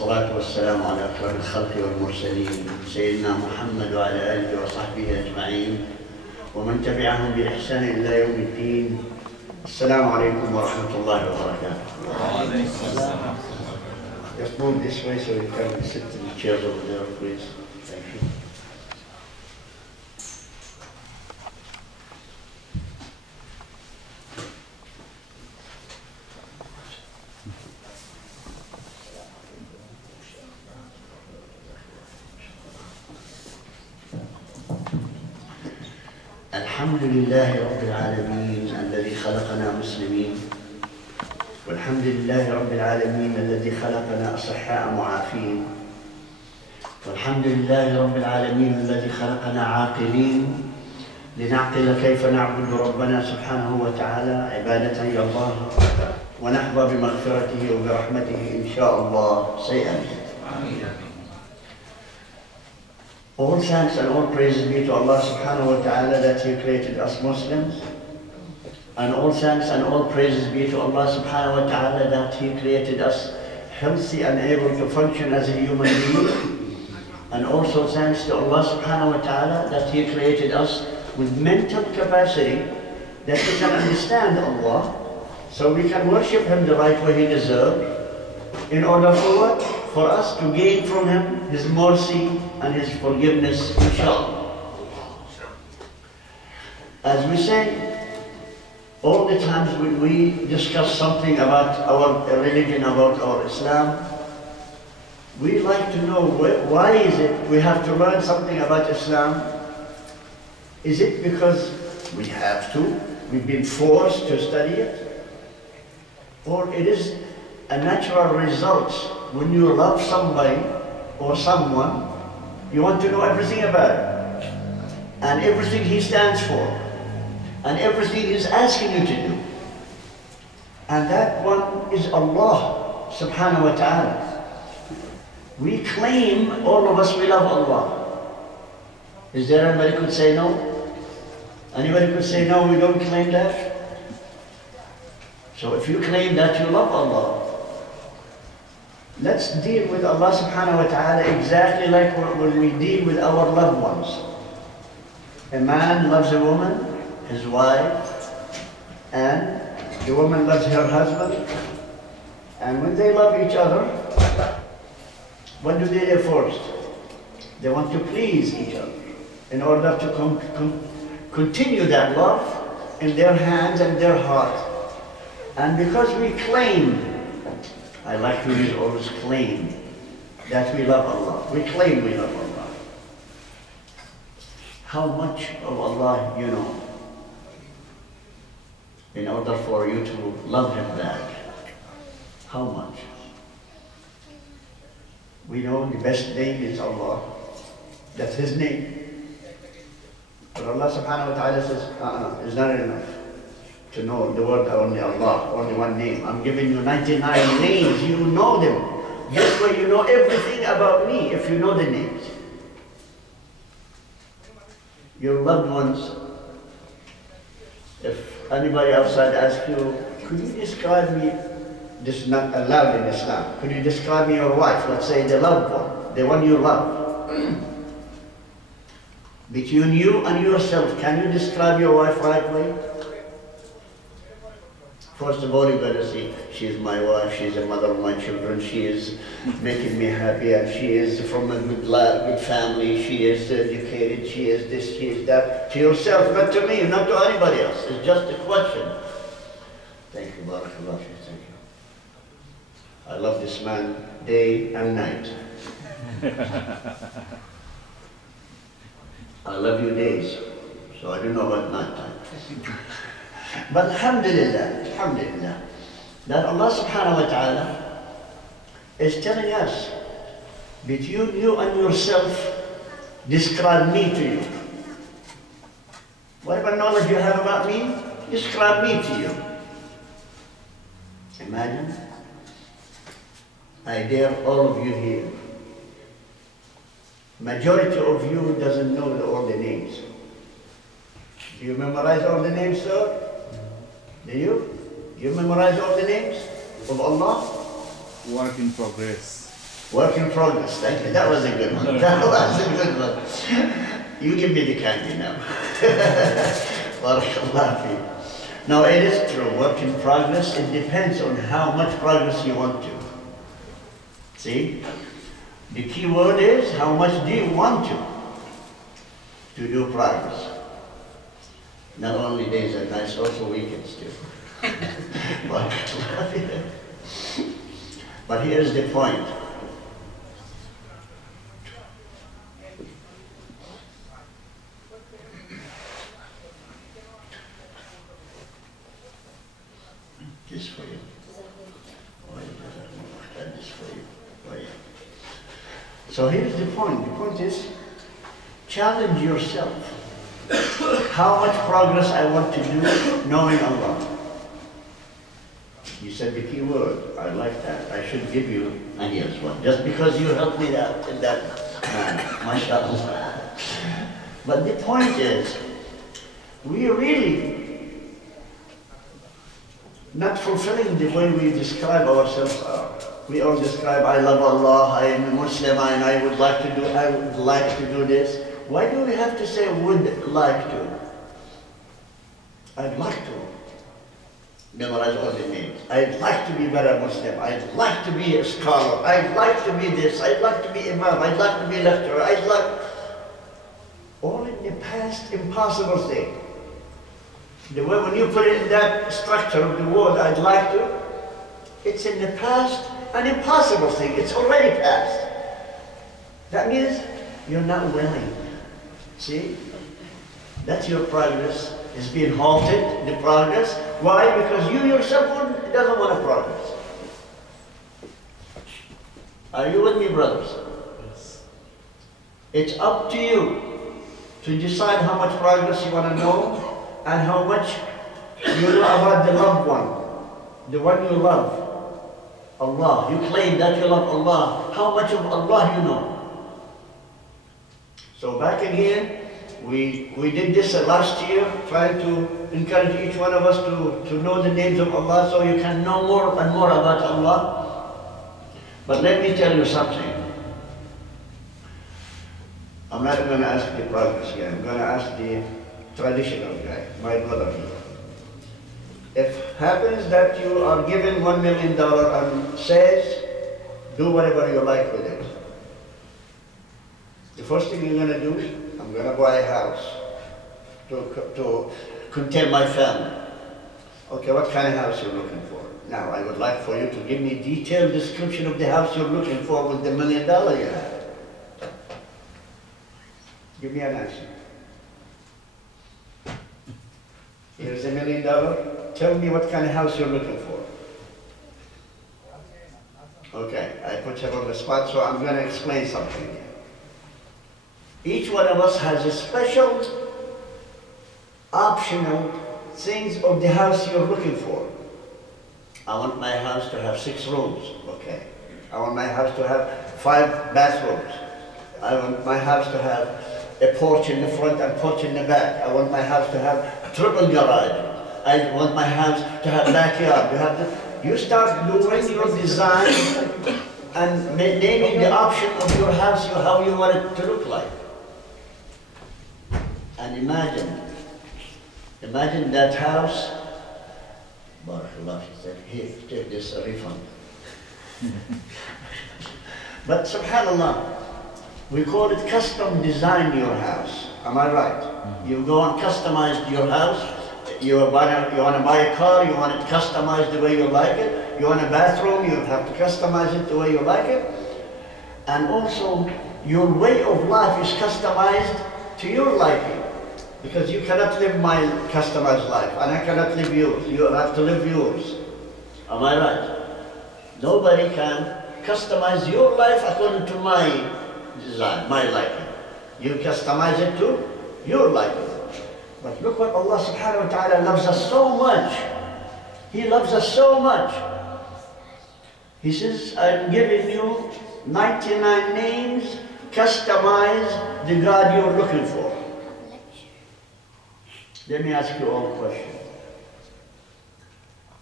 والصلاة والسلام على أكرم الخلق والمرسلين سيدنا محمد وعلى آله وصحبه أجمعين ومن تبعهم بإحسان إلى يوم الدين. السلام عليكم ورحمة الله وبركاته. وعليكم السلام. Just move this way so you can sit in the chairs over there, please. Thank you. الحمد لله رب العالمين الذي خلقنا مسلمين، والحمد لله رب العالمين الذي خلقنا أصحاء معافين، والحمد لله رب العالمين الذي خلقنا عاقلين لنعقل كيف نعبد ربنا سبحانه وتعالى عبادة يرضاها ونحظى بمغفرته وبرحمته إن شاء الله سيئا. All thanks and all praises be to Allah subhanahu wa ta'ala that He created us Muslims. And all thanks and all praises be to Allah subhanahu wa ta'ala that He created us healthy and able to function as a human being. And also thanks to Allah subhanahu wa ta'ala that He created us with mental capacity that we can understand Allah, so we can worship Him the right way He deserves, in order for what? For us to gain from Him His mercy and His forgiveness, inshallah. As we say, all the times when we discuss something about our religion, about our Islam, we like to know why is it we have to learn something about Islam? Is it because we have to? We've been forced to study it? Or it is a natural result when you love somebody or someone, you want to know everything about it, and everything he stands for, and everything he's asking you to do. And that one is Allah subhanahu wa ta'ala. We claim, all of us, we love Allah. Is there anybody could say no? Anybody could say no, we don't claim that? So if you claim that you love Allah, let's deal with Allah subhanahu wa ta'ala exactly like when we deal with our loved ones. A man loves a woman, his wife, and the woman loves her husband. And when they love each other, what do they do first? They want to please each other in order to continue that love in their hands and their heart. And because we claim, I like to use always claim, that we love Allah. We claim we love Allah. How much of Allah you know in order for you to love Him back? How much? We know the best name is Allah. That's His name. But Allah subhanahu wa ta'ala says, it's not enough to know the word only Allah, only one name. I'm giving you 99 names, you know them. This way you know everything about me if you know the names. Your loved ones, if anybody outside asks you, could you describe me, this is not allowed in Islam, could you describe me your wife, let's say the loved one, the one you love. Between you and yourself, can you describe your wife right way? First of all, you got to see, she is my wife, she is the mother of my children, she is making me happy, and she is from a good family, she is educated, she is this, she is that. To yourself, not to me, not to anybody else. It's just a question. Thank you, Barakallah, thank you. I love this man day and night. I love you days, so I don't know about night time. But alhamdulillah, that Allah subhanahu wa ta'ala is telling us, between you and yourself, describe me to you. Whatever knowledge you have about me, describe me to you. Imagine, I dare all of you here. Majority of you doesn't know all the names. Do you memorize all the names, sir? Do you? You memorize all the names of Allah? Work in progress. Work in progress, thank you. That was a good one. That was a good one. You give me the candy now. Barakallah fi. Now it is true, work in progress, it depends on how much progress you want to. See? The key word is, how much do you want to do progress? Not only days and nights, also weekends too. But here's the point. This for you. And this for you. So here's the point. The point is, challenge yourself. How much progress I want to do knowing Allah. You said the key word. I like that. I should give you, and here's one. Just because you helped me out in that manner. MashaAllah. But the point is, we really not fulfilling the way we describe ourselves are. We all describe, I love Allah, I am a Muslim, and I would like to do this. Why do we have to say would like to? I'd like to memorize all the names. I'd like to be better Muslim. I'd like to be a scholar. I'd like to be this. I'd like to be imam. I'd like to be lecturer. I'd like... All in the past, impossible thing. The way when you put it in that structure of the word, I'd like to, it's in the past, an impossible thing. It's already past. That means you're not willing. See? That's your progress. It's being halted, the progress. Why? Because you yourself doesn't want to progress. Are you with me, brothers? Yes. It's up to you to decide how much progress you want to know and how much you know about the loved one, the one you love. Allah. You claim that you love Allah. How much of Allah you know? So back again, we did this last year, trying to encourage each one of us to know the names of Allah so you can know more and more about Allah. But let me tell you something. I'm not going to ask the progress guy, I'm going to ask the traditional guy, my brother here. If happens that you are given $1 million and says, do whatever you like with it. The first thing you're going to do, I'm going to buy a house to contain my family. Okay, what kind of house you're looking for? Now, I would like for you to give me a detailed description of the house you're looking for with the $1 million you have. Give me an answer. Here's $1 million. Tell me what kind of house you're looking for. Okay, I put you on the spot, so I'm going to explain something. Each one of us has a special, optional things of the house you're looking for. I want my house to have 6 rooms. Okay. I want my house to have 5 bathrooms. I want my house to have a porch in the front and porch in the back. I want my house to have a triple garage. I want my house to have backyard. You start doing your design and naming the option of your house, how you want it to look like. And imagine that house. Barakallah, she said, here, take this refund. But subhanallah, we call it custom design your house. Am I right? You go and customize your house. You want to buy a car, you want it customized the way you like it. You want a bathroom, you have to customize it the way you like it. And also, your way of life is customized to your liking. Because you cannot live my customized life, and I cannot live yours. You have to live yours. Am I right? Nobody can customize your life according to my design, my liking. You customize it to your liking. But look what Allah subhanahu wa ta'ala loves us so much. He loves us so much. He says, I'm giving you 99 names, customize the God you're looking for. Let me ask you all a question.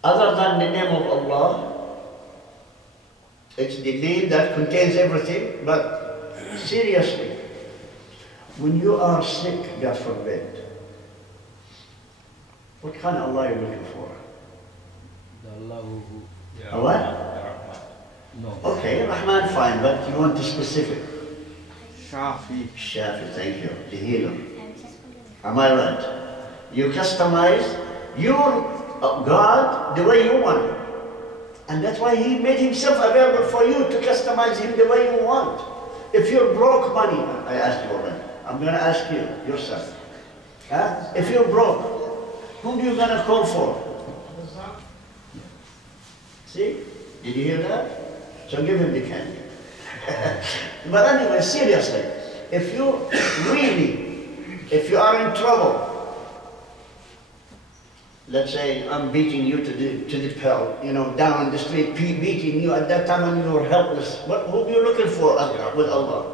Other than the name of Allah, It's the name that contains everything, but seriously, when you are sick, God forbid, what kind of Allah are you looking for? The Allah who... A what? No. Okay, Rahman, fine, but you want the specific. Shafi. Shafi, thank you, the healer. Am I right? You customize your God the way you want. And that's why He made Himself available for you to customize Him the way you want. If you're broke money, I asked you already, I'm going to ask you, yourself. Huh? If you're broke, whom are you going to call for? See? Did you hear that? So give him the candy. But anyway, seriously, if you are in trouble, let's say I'm beating you to the pelt, you know, down in the street, beating you at that time when you were helpless. Who are you looking for with Allah?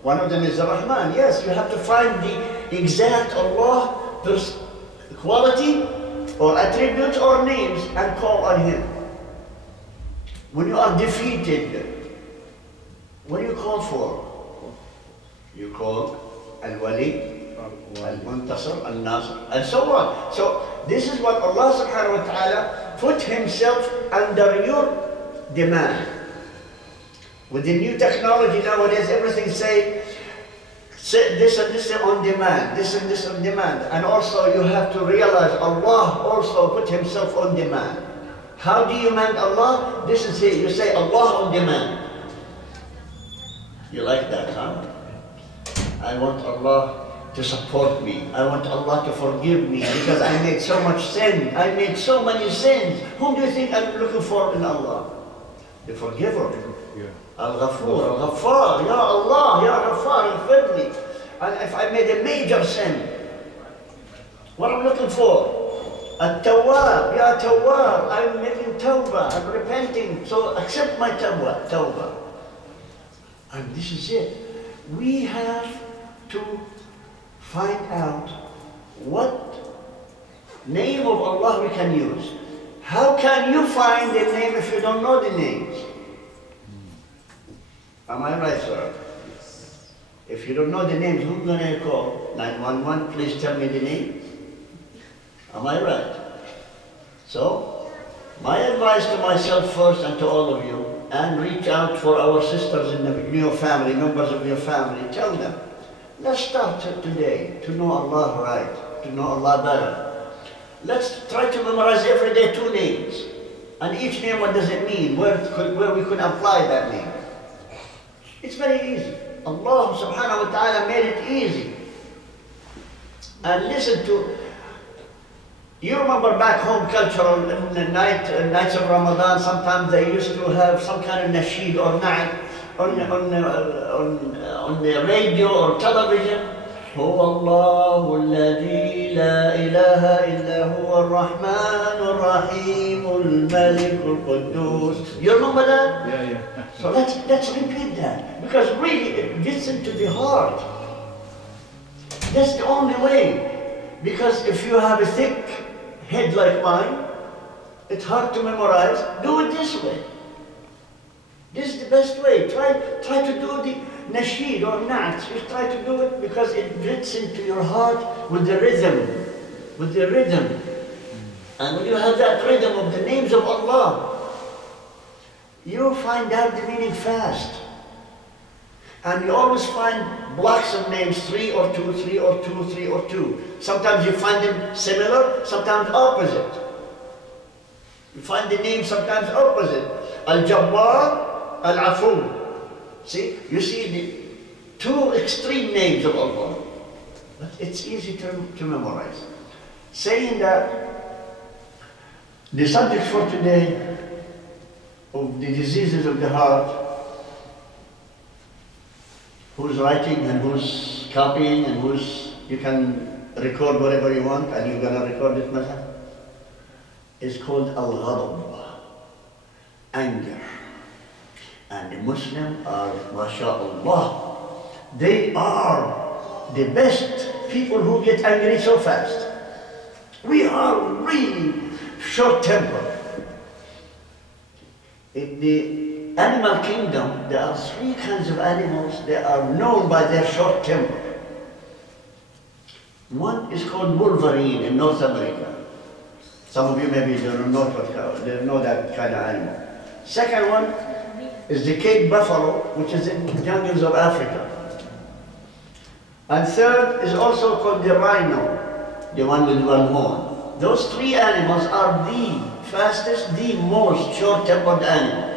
One of them is the Rahman. Yes, you have to find the exact Allah quality or attributes or names and call on Him. When you are defeated, what do you call for? You call Al-Wali, Al-Muntasir, Al-Nasir, and so on. So this is what Allah subhanahu wa ta'ala put Himself under your demand. With the new technology nowadays, everything say this and this on demand, this and this on demand. And also you have to realize Allah also put Himself on demand. How do you demand Allah? This is it. You say Allah on demand. You like that, huh? I want Allah to support me. I want Allah to forgive me because I made so much sin. I made so many sins. Whom do you think I'm looking for in Allah? The forgiver. Al-Ghafur, Al-Ghaffar. Ya Allah, Ya Ghaffar, forgive me. And if I made a major sin, what I'm looking for? At-Tawwab, Ya Tawwab, I'm making tawbah, I'm repenting, so accept my tawbah. And this is it. We have to find out what name of Allah we can use. How can you find the name if you don't know the names? Am I right, sir? If you don't know the names, who's going to call? 911, please tell me the name. Am I right? So, my advice to myself first and to all of you, and reach out for our sisters in your family, members of your family, tell them, let's start today to know Allah right, to know Allah better. Let's try to memorize every day 2 names. And each name, what does it mean? Where we could apply that name. It's very easy. Allah subhanahu wa ta'ala made it easy. And listen to, you remember back home cultural in the nights of Ramadan, sometimes they used to have some kind of nasheed or night on the radio or television. هو الله الذي لا إله إلا هو الرحمن الرحيم الملك القدوس. You remember that? Yeah. So let's repeat that, because really it gets into the heart. That's the only way. Because if you have a thick head like mine, it's hard to memorize. Do it this way. This is the best way. Try to do the nasheed or nats. Just try to do it because it gets into your heart with the rhythm. With the rhythm. And when you have that rhythm of the names of Allah, you find out the meaning fast. And you always find blocks of names, 3 or 2, 3 or 2, 3 or 2. Sometimes you find them similar, sometimes opposite. You find the names sometimes opposite. Al-Jabbar, Al-Afu. See, you see the 2 extreme names of Allah. But it's easy to memorize. Saying that, the subject for today of the diseases of the heart, who's writing and who's copying and you can record whatever you want and you're going to record it, is called Al-Ghadab, anger. And the Muslims are, mashallah, they are the best people who get angry so fast. We are really short-tempered. animal kingdom, there are three kinds of animals that are known by their short temper. One is called wolverine in North America. Some of you maybe don't know that kind of animal. Second one is the Cape buffalo, which is in the jungles of Africa. And third is also called the rhino, the one with one horn. Those three animals are the fastest, the most short-tempered animal.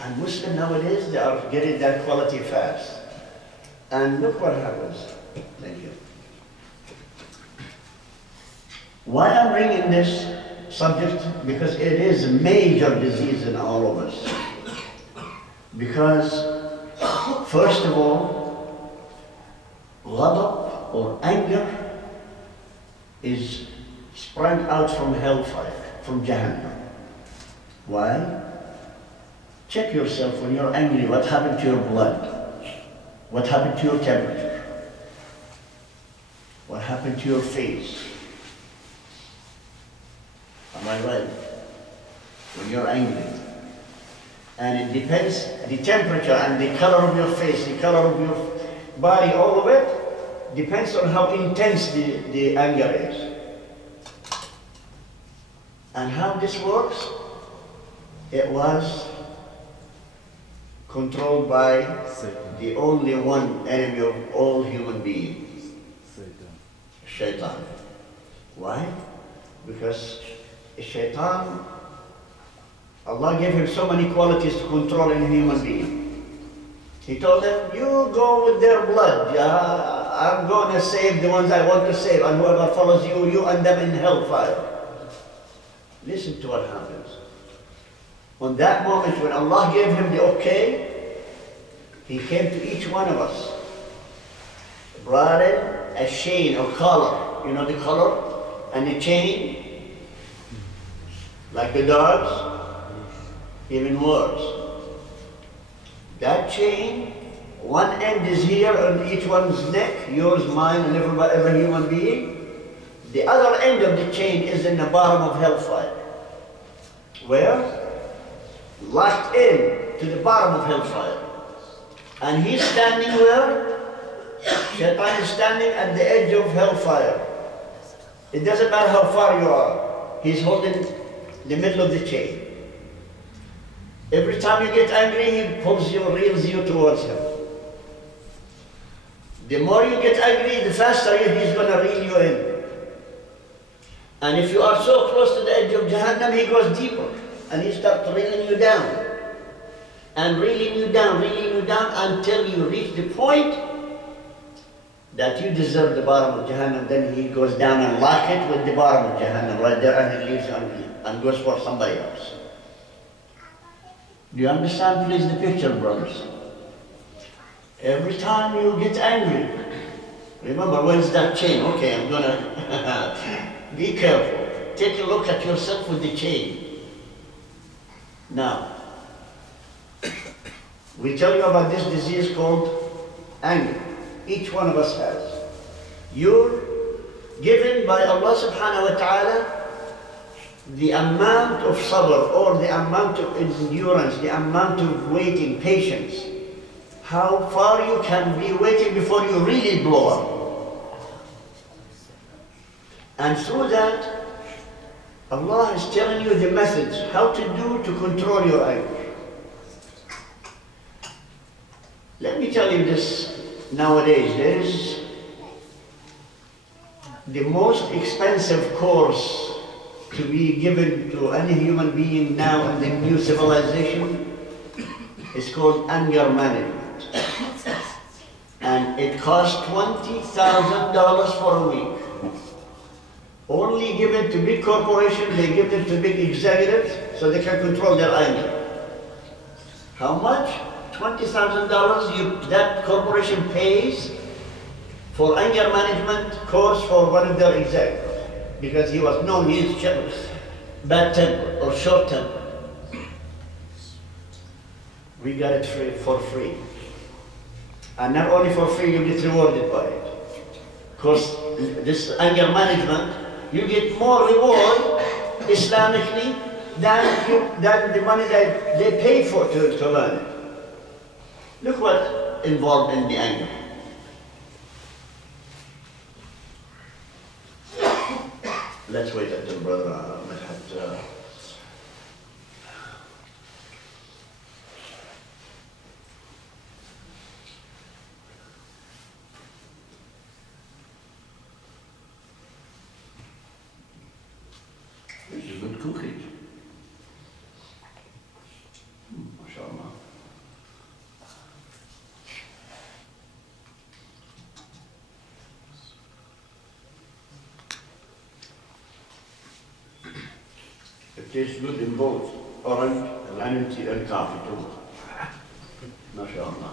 And Muslims nowadays, they are getting that quality fast. And look what happens. Thank you. Why I'm bringing this subject? Because it is a major disease in all of us. Because, first of all, ghadab or anger is sprung out from hellfire, from Jahannam. Why? Check yourself when you're angry, what happened to your blood? What happened to your temperature? What happened to your face? Am I right? When you're angry. And it depends, the temperature and the color of your face, the color of your body, all of it, depends on how intense the anger is. And how this works, it was controlled by Satan, the only one enemy of all human beings. Shaitan. Why? Because Shaitan, Allah gave him so many qualities to control in a human being. He told them, you go with their blood. I'm going to save the ones I want to save, and whoever follows you, you and them in hellfire. Listen to what happens. On that moment when Allah gave him the okay, He came to each one of us, brought in a chain or collar, you know the collar, and the chain, like the dogs, even worse. That chain, one end is here on each one's neck, yours, mine, and every human being. The other end of the chain is in the bottom of hellfire. Where? Locked in to the bottom of hellfire. And he's standing where? Shaitan is standing at the edge of hellfire. It doesn't matter how far you are. He's holding the middle of the chain. Every time you get angry, he pulls you, reels you towards him. The more you get angry, the faster he's going to reel you in. And if you are so close to the edge of Jahannam, he goes deeper. And he starts reeling you down. And reeling you down until you reach the point that you deserve the bottom of Jahannam. Then he goes down and lock it with the bottom of Jahannam right there, and he leaves you and goes for somebody else. Do you understand, please, the picture, brothers? Every time you get angry, remember, where's that chain? Okay, I'm gonna be careful. Take a look at yourself with the chain. Now, we tell you about this disease called anger. Each one of us has. You're given by Allah subhanahu wa ta'ala the amount of sabr, or the amount of endurance, the amount of waiting, patience. How far you can be waiting before you really blow up. And through that, Allah is telling you the methods, how to do to control your anger. Let me tell you this, nowadays there is the most expensive course to be given to any human being now in the new civilization is called anger management. And it costs $20,000 for a week. Only given to big corporations, they give them to big executives so they can control their anger. How much? $20,000 that corporation pays for anger management course for one of their executives, because he was known he is bad temper or short temper. We got it for free. And not only for free, you get rewarded by it. Because this anger management, you get more reward Islamically than the money that they pay for to learn it. Look what's involved in the anger. Let's wait until Brother Madhat. This is good cooking. MashaAllah. It tastes good in both orange and tea and coffee too. MashaAllah.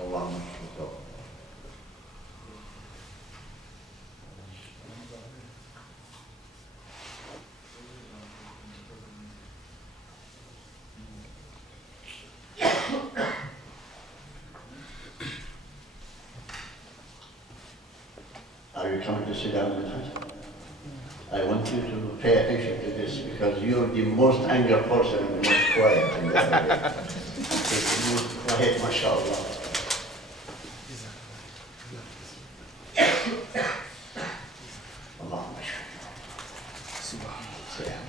Allahumma shukr. Are you coming to sit down with us? I want you to pay attention to this because you're the most angry person and the most quiet in the area. The most quiet, mashallah. Allahumma shukr. Sit down.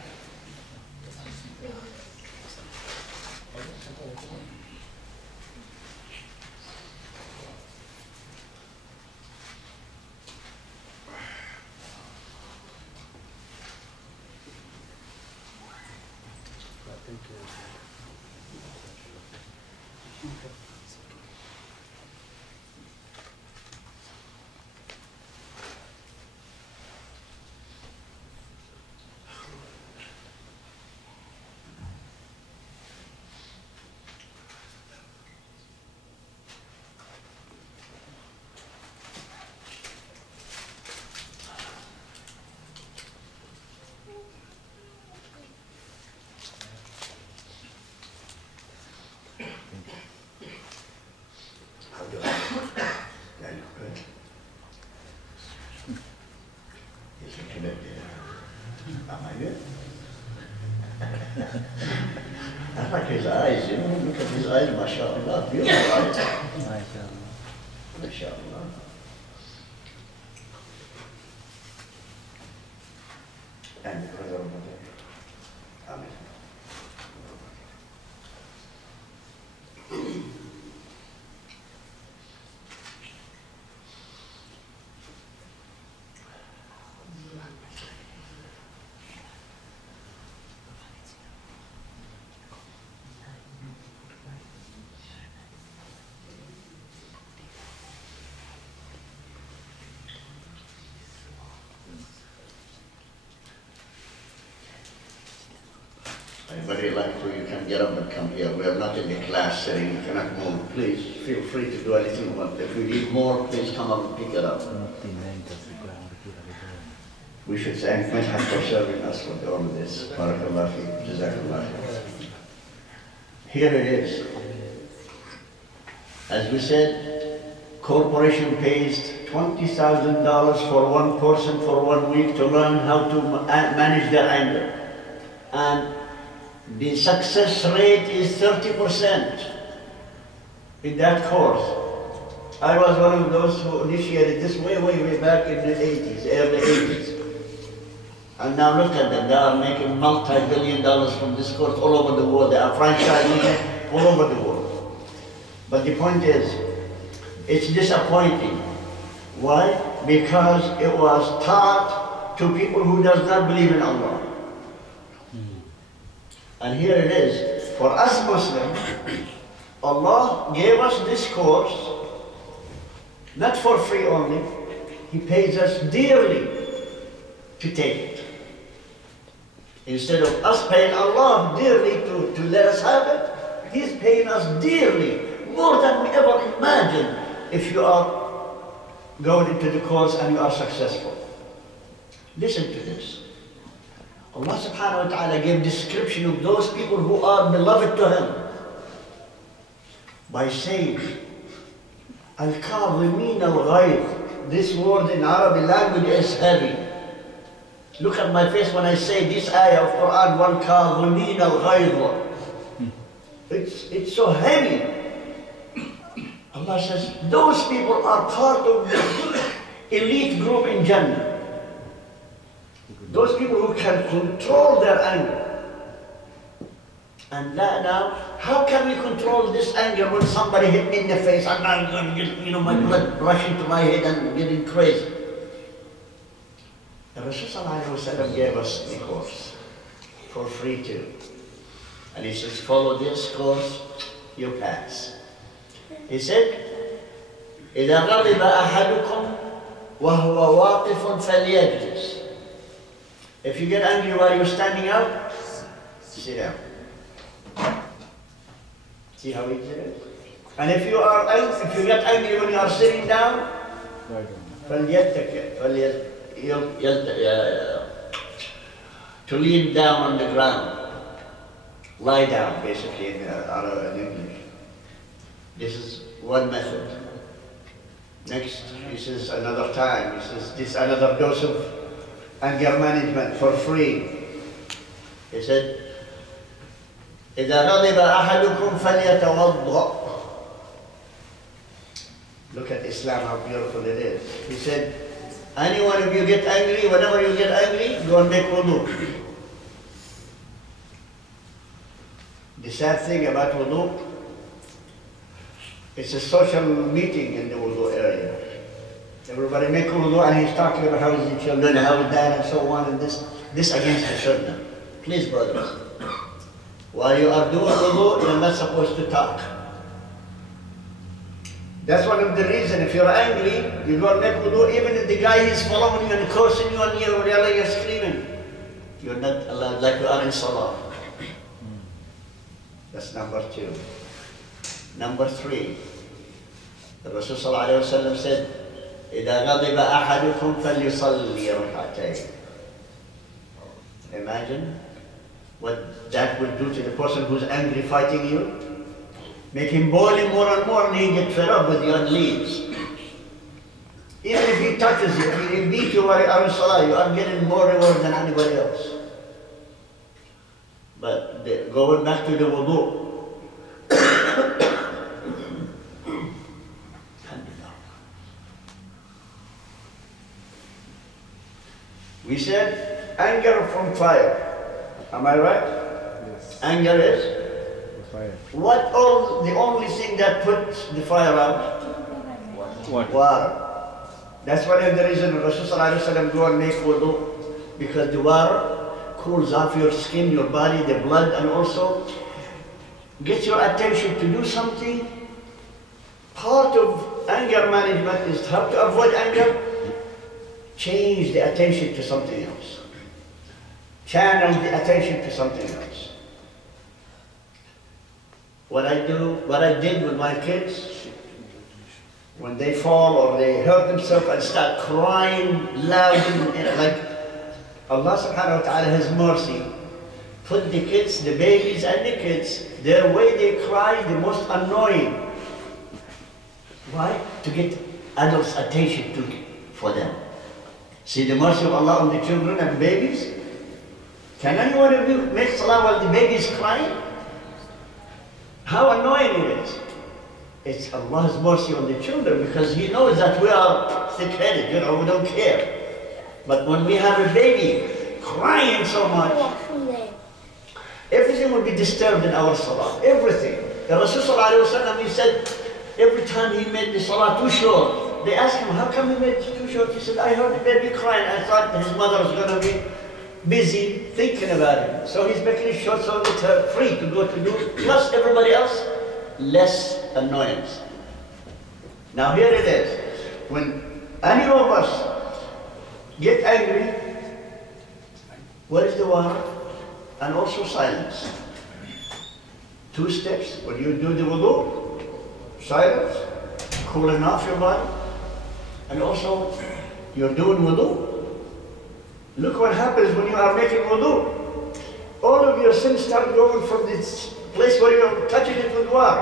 I like his eyes, you know, look at his eyes, mashallah, beautiful eyes. Mashallah. And the brother over there. Amen. Anybody like to, you can get up and come here. We are not in the class setting, you cannot move. Please feel free to do anything you want. If you need more, please come up and pick it up. We should thank Madhat for serving us with all of this. Barakallah fi, Jazakallah khair. Here it is. As we said, corporation pays $20,000 for one person for 1 week to learn how to manage their anger. And the success rate is 30% in that course. I was one of those who initiated this way back in the 80s, early 80s. And now look at them, they are making multi-billion dollars from this course all over the world. They are franchising all over the world. But the point is, it's disappointing. Why? Because it was taught to people who does not believe in Allah. And here it is, for us Muslims, Allah gave us this course, not for free only, He pays us dearly to take it. Instead of us paying Allah dearly to let us have it, He's paying us dearly, more than we ever imagined, if you are going into the course and you are successful. Listen to this. Allah subhanahu wa ta'ala gave description of those people who are beloved to Him by saying, Al-Kadhimin al-Ghayz this word in Arabic language is heavy. Look at my face when I say this ayah of Quran, وَالْكَاظِمِينَ الْغَيْظَ. It's so heavy. Allah says, those people are part of the elite group in Jannah. Those people who can control their anger. And now, how can we control this anger when somebody hit me in the face and I'm going to get, my blood rushing to my head and getting crazy? The Rasul gave us the course for free too. And he says, follow this course, you pass. He said, إِذَا غَضِبَ أَحَدُكُمْ وَهُوَ وَاقِفٌ فَلْيَجْلِسْ. If you get angry while you're standing up, sit down. See how easy it is? And if you get angry when you are sitting down, to lean down on the ground. Lie down, basically, in English. This is one method. Next, he says another time, he says this another dose of anger management for free. He said, إِذَا غَضِبَ أَحَدُكُمْ فَلْيَتَوَضَّأْ. Look at Islam, how beautiful it is. He said, any one of you get angry, whenever you get angry, go and make wudu. The sad thing about wudu, it's a social meeting in the wudu area. Everybody make wudu and he's talking about how is the children, how is that, and so on, and this against the sunnah. Please, brothers, while you are doing wudu, you're not supposed to talk. That's one of the reasons, if you're angry, you go and make wudu, even if the guy is following you and cursing you and you're screaming. You're not allowed, like you are in salah. That's number 2. Number 3, the Rasul ﷺ said, إِذَا غَضِبَ أَحَدُكُمْ فَلْيُصَلِّي رَكْعَتَيْنِ. Imagine what that would do to the person who's angry fighting you. Make him boiling more and more and he get fed up with you and leaves. Even if he touches you, if he beat you while you are in salah, you are getting more reward than anybody else. But going back to the wudu. We said anger from fire. Am I right? Yes. Anger is? Fire. The only thing that puts the fire out? What? Water. That's one of the reasons Rasulullah ﷺ go and make wudu, because the water cools off your skin, your body, the blood, and also gets your attention to do something. Part of anger management is how to avoid anger. Change the attention to something else. Channel the attention to something else. What I did with my kids, when they fall or they hurt themselves and start crying loud, like Allah subhanahu wa ta'ala has mercy, put the kids, the babies and the kids, their way they cry the most annoying. Why? To get adults' attention for them. See the mercy of Allah on the children and babies? Can anyone of you make salah while the baby is crying? How annoying it is. It's Allah's mercy on the children because He knows that we are thick-headed, we don't care. But when we have a baby crying so much, everything will be disturbed in our salah, everything. The Rasul ﷺ, he said, every time he made the salah too short, they asked him, how come he made it too short? He said, I heard the baby crying. I thought his mother was going to be busy thinking about it. So he's making it short so it's free to go to do. Plus everybody else, less annoyance. Now here it is. When any of us get angry, what is the water? And also silence. 2 steps. When you do the wudu, silence, cooling off your body. And also, you're doing wudu. Look what happens when you are making wudu. All of your sins start going from this place where you're touching it with water.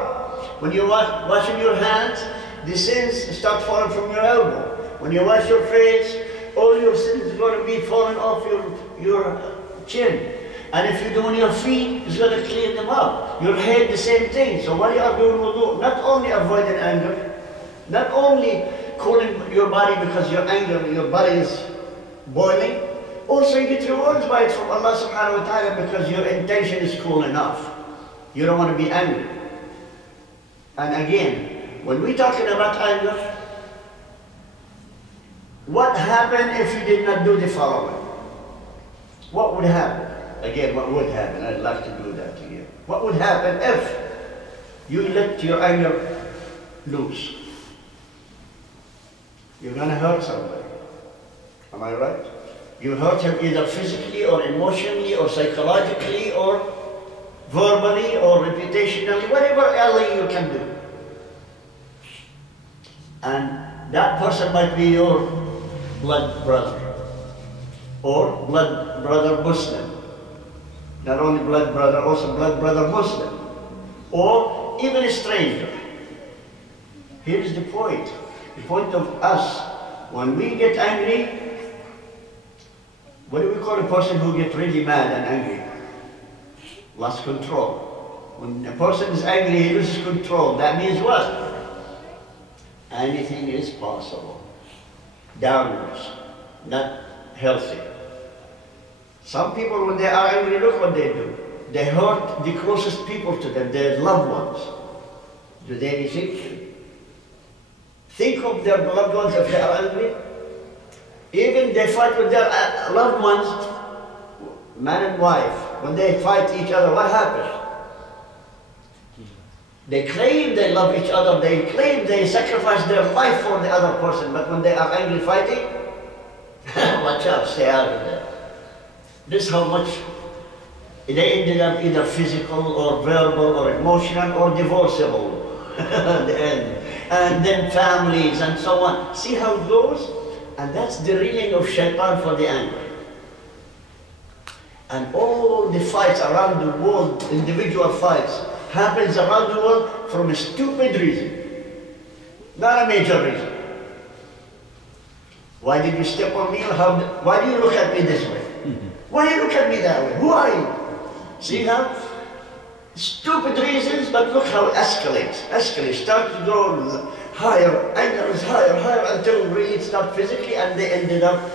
When you're washing your hands, the sins start falling from your elbow. When you wash your face, all your sins are going to be falling off your chin. And if you do on your feet, it's going to clean them up. Your head, the same thing. So while you are doing wudu, not only avoiding anger, not only cooling your body because your anger, your body is boiling, also you get rewards by it from Allah subhanahu wa ta'ala because your intention is cool enough. You don't want to be angry. And again, when we're talking about anger, what happened if you did not do the following? What would happen? Again, what would happen? I'd like to do that again. What would happen if you let your anger loose? You're going to hurt somebody. Am I right? You hurt him either physically or emotionally or psychologically or verbally or reputationally, whatever else you can do. And that person might be your blood brother or blood brother Muslim. Not only blood brother, also blood brother Muslim. Or even a stranger. Here's the point. The point of us, when we get angry, what do we call a person who gets really mad and angry? Lost control. When a person is angry, he loses control. That means what? Anything is possible. Downwards. Not healthy. Some people, when they are angry, look what they do. They hurt the closest people to them, their loved ones. Do they anything? Think of their loved ones if they are angry. Even they fight with their loved ones, man and wife. When they fight each other, what happens? They claim they love each other, they claim they sacrifice their life for the other person, but when they are angry fighting, watch out, stay out of there. This is how much they ended up either physical or verbal or emotional or divorceable at the end. And then families and so on. See how it goes? And that's the reeling of shaitan for the anger. And all the fights around the world, individual fights, happens around the world from a stupid reason. Not a major reason. Why did you step on me? Why do you look at me this way? Why do you look at me that way? Who are you? See how? Stupid reasons, but look how it escalates. Starts to go higher, anger is higher, higher, until really it starts physically, and they ended up,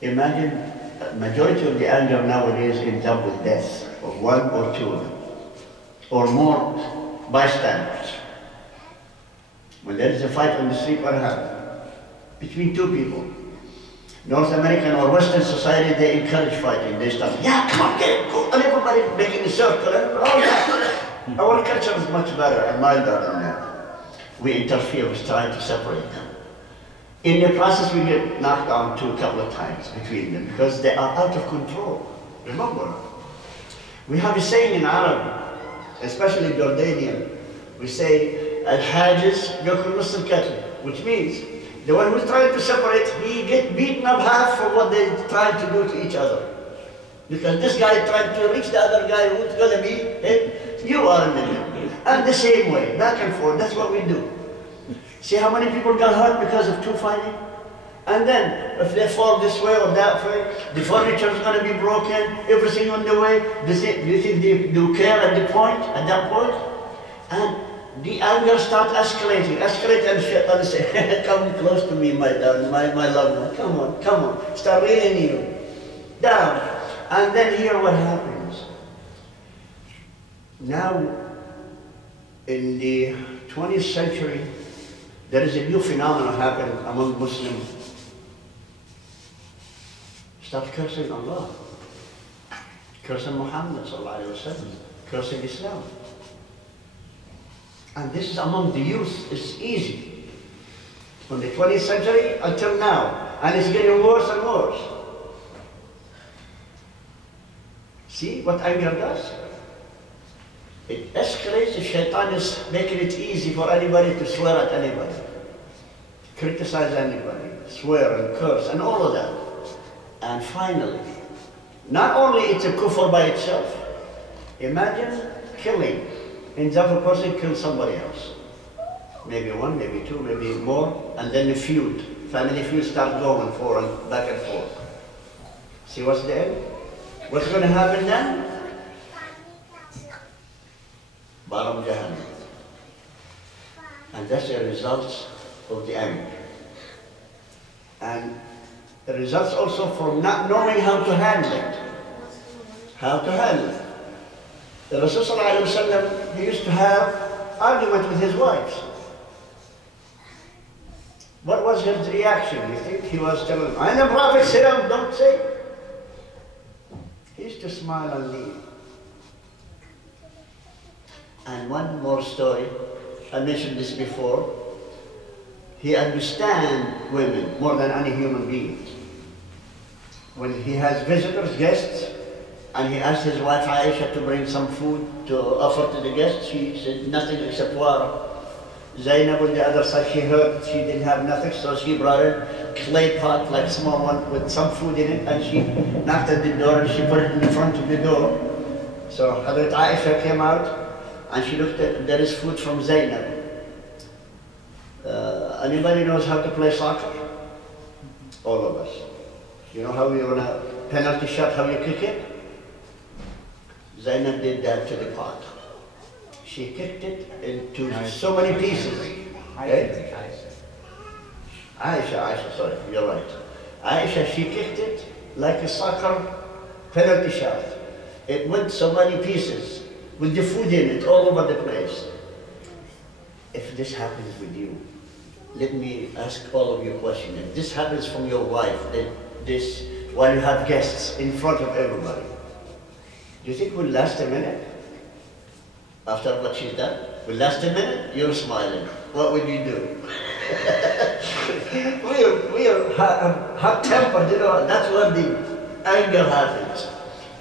imagine, majority of the anger nowadays ends up with death of one or two of them, or more bystanders. When there is a fight on the street, what happens? Between two people. North American or Western society, they encourage fighting. They start, yeah, come on, get it, go. And everybody making a circle. Oh, yeah. Our culture is much better and milder than that. We interfere with trying to separate them. In the process, we get knocked down a couple of times between them because they are out of control. Remember, we have a saying in Arab, especially Jordanian, we say, Al-Hajiz yakul nus al-qatl, which means the one who's trying to separate, he gets beaten up half for what they trying to do to each other. Because this guy tried to reach the other guy who's going to be him, you are in the middle. And the same way, back and forth, that's what we do. See how many people got hurt because of two fighting? And then, if they fall this way or that way, the furniture is going to be broken, everything on the way. Do you think they do care at that point? And the anger starts escalating and shaitan say, come close to me, my darling, my loved one, come on, start reeling you down. And then here what happens. Now, in the 20th century, there is a new phenomenon happening among Muslims. Start cursing Allah, cursing Muhammad sallallahu alaihi wasallam, cursing Islam. And this is among the youth, it's easy. From the 20th century until now. And it's getting worse and worse. See what anger does? It escalates. The shaitan is making it easy for anybody to swear at anybody, criticize anybody, swear and curse and all of that. And finally, not only it's a kufr by itself, imagine killing. Ends up a person kills somebody else. Maybe one, maybe two, maybe more, and then a feud. family feud start going back and forth. See what's the end? What's going to happen then? Bottom Jahannam. And that's the results of the anger. And the results also from not knowing how to handle it. How to handle it. The Rasul sallallahu alaihi wasallam, he used to have argument with his wives. What was his reaction? You think he was telling them, I'm the Prophet, sit down, don't say. He used to smile and leave. And one more story, I mentioned this before. He understands women more than any human being. When he has visitors, guests, and he asked his wife Aisha to bring some food to offer to the guests, she said nothing except water. Zainab on the other side, she heard she didn't have nothing, so she brought a clay pot, like small one, with some food in it, and she knocked at the door and she put it in the front of the door. So Hazrat Aisha came out and she looked at, there is food from Zainab. Anybody knows how to play soccer? All of us. You know how you run a penalty shot, how you kick it? Zainab did that to the pot. She kicked it into so many pieces. Aisha, sorry, you're right. Aisha, she kicked it like a soccer penalty shot. It went so many pieces with the food in it all over the place. If this happens with you, let me ask all of you a question. If this happens from your wife, this while you have guests in front of everybody, do you think it will last a minute? After what she's done? Will last a minute? You're smiling. What would you do? we are hot-tempered, you know, that's where the anger happens.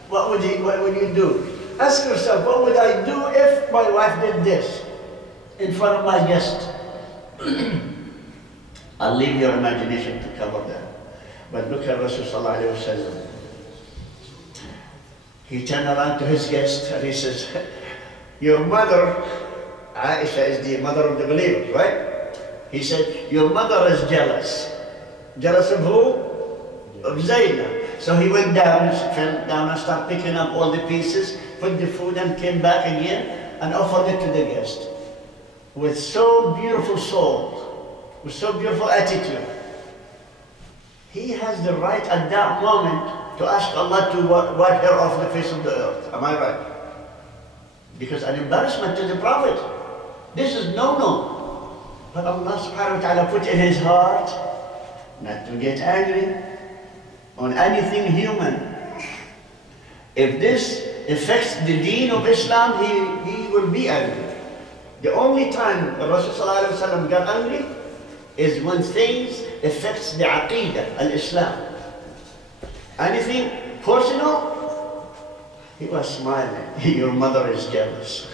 What would you do? Ask yourself, what would I do if my wife did this in front of my guest? I'll leave your imagination to cover that. But look at Rasulullah sallallahu alaihi wasallam. He turned around to his guest and he says, your mother, Aisha is the mother of the believers, right? He said, your mother is jealous. Jealous of who? Of Zainab. So he went down, fell down and started picking up all the pieces, put the food and came back again and offered it to the guest. With so beautiful soul, with so beautiful attitude. He has the right at that moment to ask Allah to wipe her off the face of the earth. Am I right? Because an embarrassment to the Prophet. This is no-no. But Allah subhanahu wa ta'ala put in his heart not to get angry on anything human. If this affects the deen of Islam, he will be angry. The only time Rasulullah got angry is when things affects the Aqidah, al-Islam. Anything personal, he was smiling. Your mother is jealous.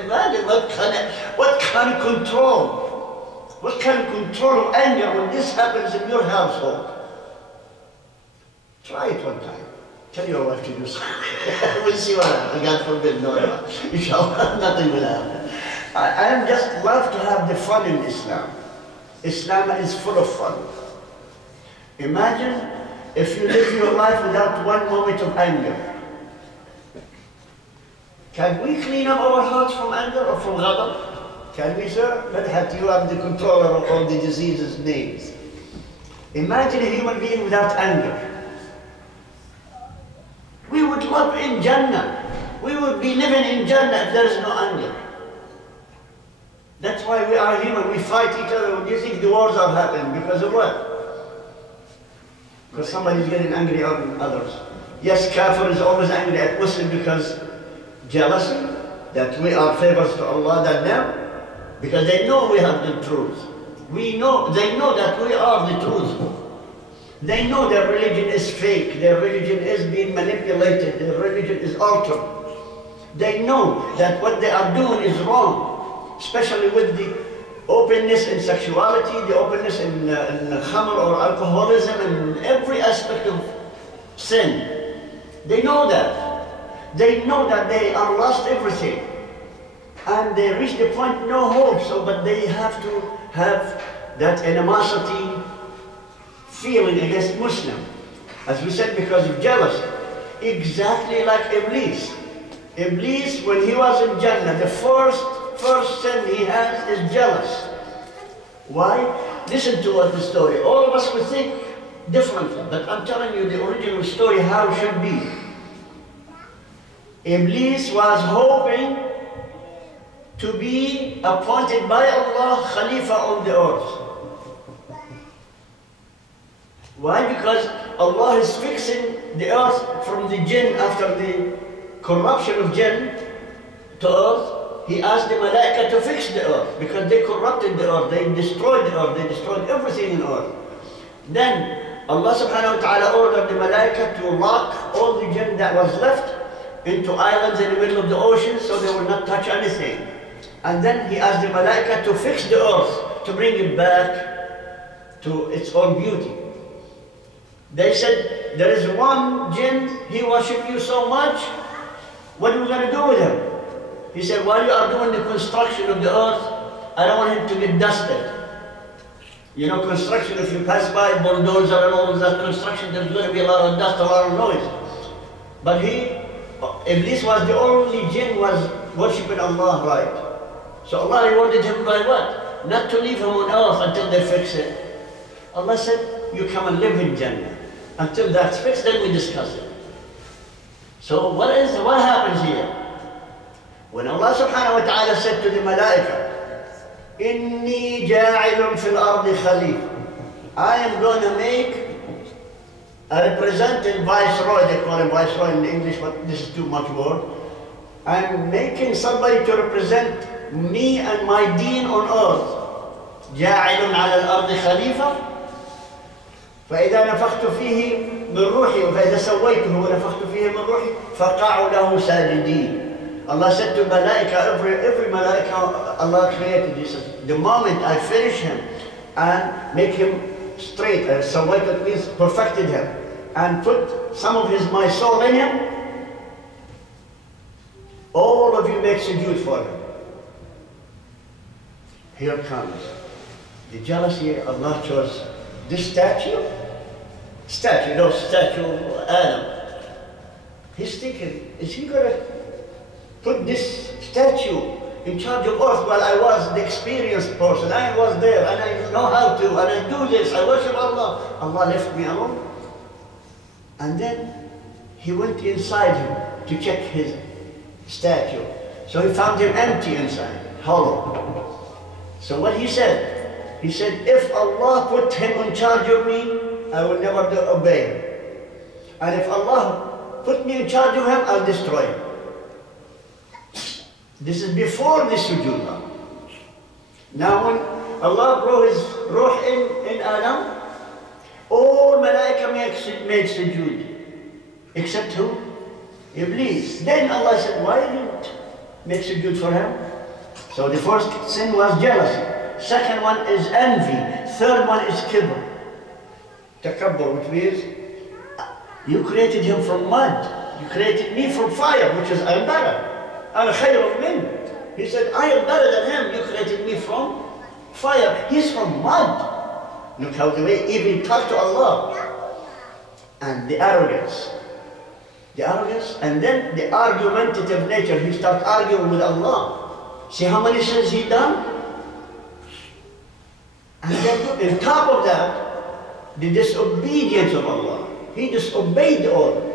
Imagine what kind of control, what kind of control of anger when this happens in your household. Try it one time. Tell your wife to do something. We'll see what happens. God forbid, no. Inshallah, nothing will happen. I just love to have the fun in Islam. Islam is full of fun. Imagine if you live your life without one moment of anger. Can we clean up our hearts from anger or from ghadab? Can we, sir? Madhat, you have the controller of all the diseases' names. Imagine a human being without anger. We would live in Jannah. We would be living in Jannah if there is no anger. That's why we are human. We fight each other. Do you think the wars are happening? Because of what? Because somebody is getting angry on others. Yes, kafir is always angry at Muslim because jealousy, that we are favors to Allah than them, because they know we have the truth. They know that we are the truth. They know their religion is fake, their religion is being manipulated, their religion is altered. They know that what they are doing is wrong, especially with the openness in sexuality, the openness in khamr or alcoholism, and every aspect of sin. They know that. They know that they are lost everything. And they reach the point, no hope, but they have to have that animosity feeling against Muslim. As we said, because of jealousy. Exactly like Iblis. Iblis, when he was in Jannah, the first sin he has is jealous. Why? Listen to what the story. All of us will think differently, but I'm telling you the original story how it should be. Iblis was hoping to be appointed by Allah Khalifa on the earth. Why? Because Allah is fixing the earth from the jinn after the corruption of jinn to earth. He asked the Malaika to fix the earth because they corrupted the earth, they destroyed the earth, they destroyed everything in earth. Then Allah subhanahu wa ta'ala ordered the Malaika to lock all the jinn that was left into islands in the middle of the ocean so they will not touch anything. And then he asked the Malaika to fix the earth, to bring it back to its own beauty. They said, there is one jinn, he worships you so much, what are we going to do with him? He said, while you are doing the construction of the earth, I don't want him to get dusted. You know, construction, if you pass by bulldozer and all of that construction, there's going to be a lot of dust, a lot of noise. But Iblis was the only jinn was worshipping Allah right. So Allah rewarded him by what? Not to leave him on earth until they fix it. Allah said, you come and live in Jannah. Until that's fixed, then we discuss it. So what happens here? When Allah subhanahu wa ta'ala said to the Malaika, Inni ja'ilun fil ardi khalifa, I am going to make a representing viceroy, they call him viceroy in English, but this is too much word. I'm making somebody to represent me and my deen on earth. جاعل على الأرض خليفة فإذا نفخت فيه من روحي وفإذا سويته ونفخت فيه من روحي فقعوا له ساجدين. Allah said to Malaika, every Malaika Allah created, He says, the moment I finish him and make him straight, sawaitat means perfected him, and put some of my soul in him, all of you make sujood for him. Here comes the jealousy. Allah chose this statue, no statue of Adam. He's thinking, is he going to put this statue in charge of earth while I was the experienced person? I was there and I know how to, and I do this, I worship Allah. Allah left me alone. And then he went inside him to check his statue. So he found him empty inside, hollow. So what he said, if Allah put him in charge of me, I will never obey him. And if Allah put me in charge of him, I'll destroy him. This is before the sujood. Now when Allah brought his ruh in Adam, all Malaika made sujood. Except who? Iblis. Then Allah said, why didn't make sujood for him? So the first sin was jealousy. Second one is envy. Third one is kibr. Takabbur, which means you created him from mud. You created me from fire, which is I'm better. I'm khayr min. He said, I am better than him. You created me from fire. He's from mud. Look how the way even talk to Allah. And the arrogance. The arrogance, and then the argumentative nature. He started arguing with Allah. See how many sins he done? And then on top of that, the disobedience of Allah. He disobeyed the order.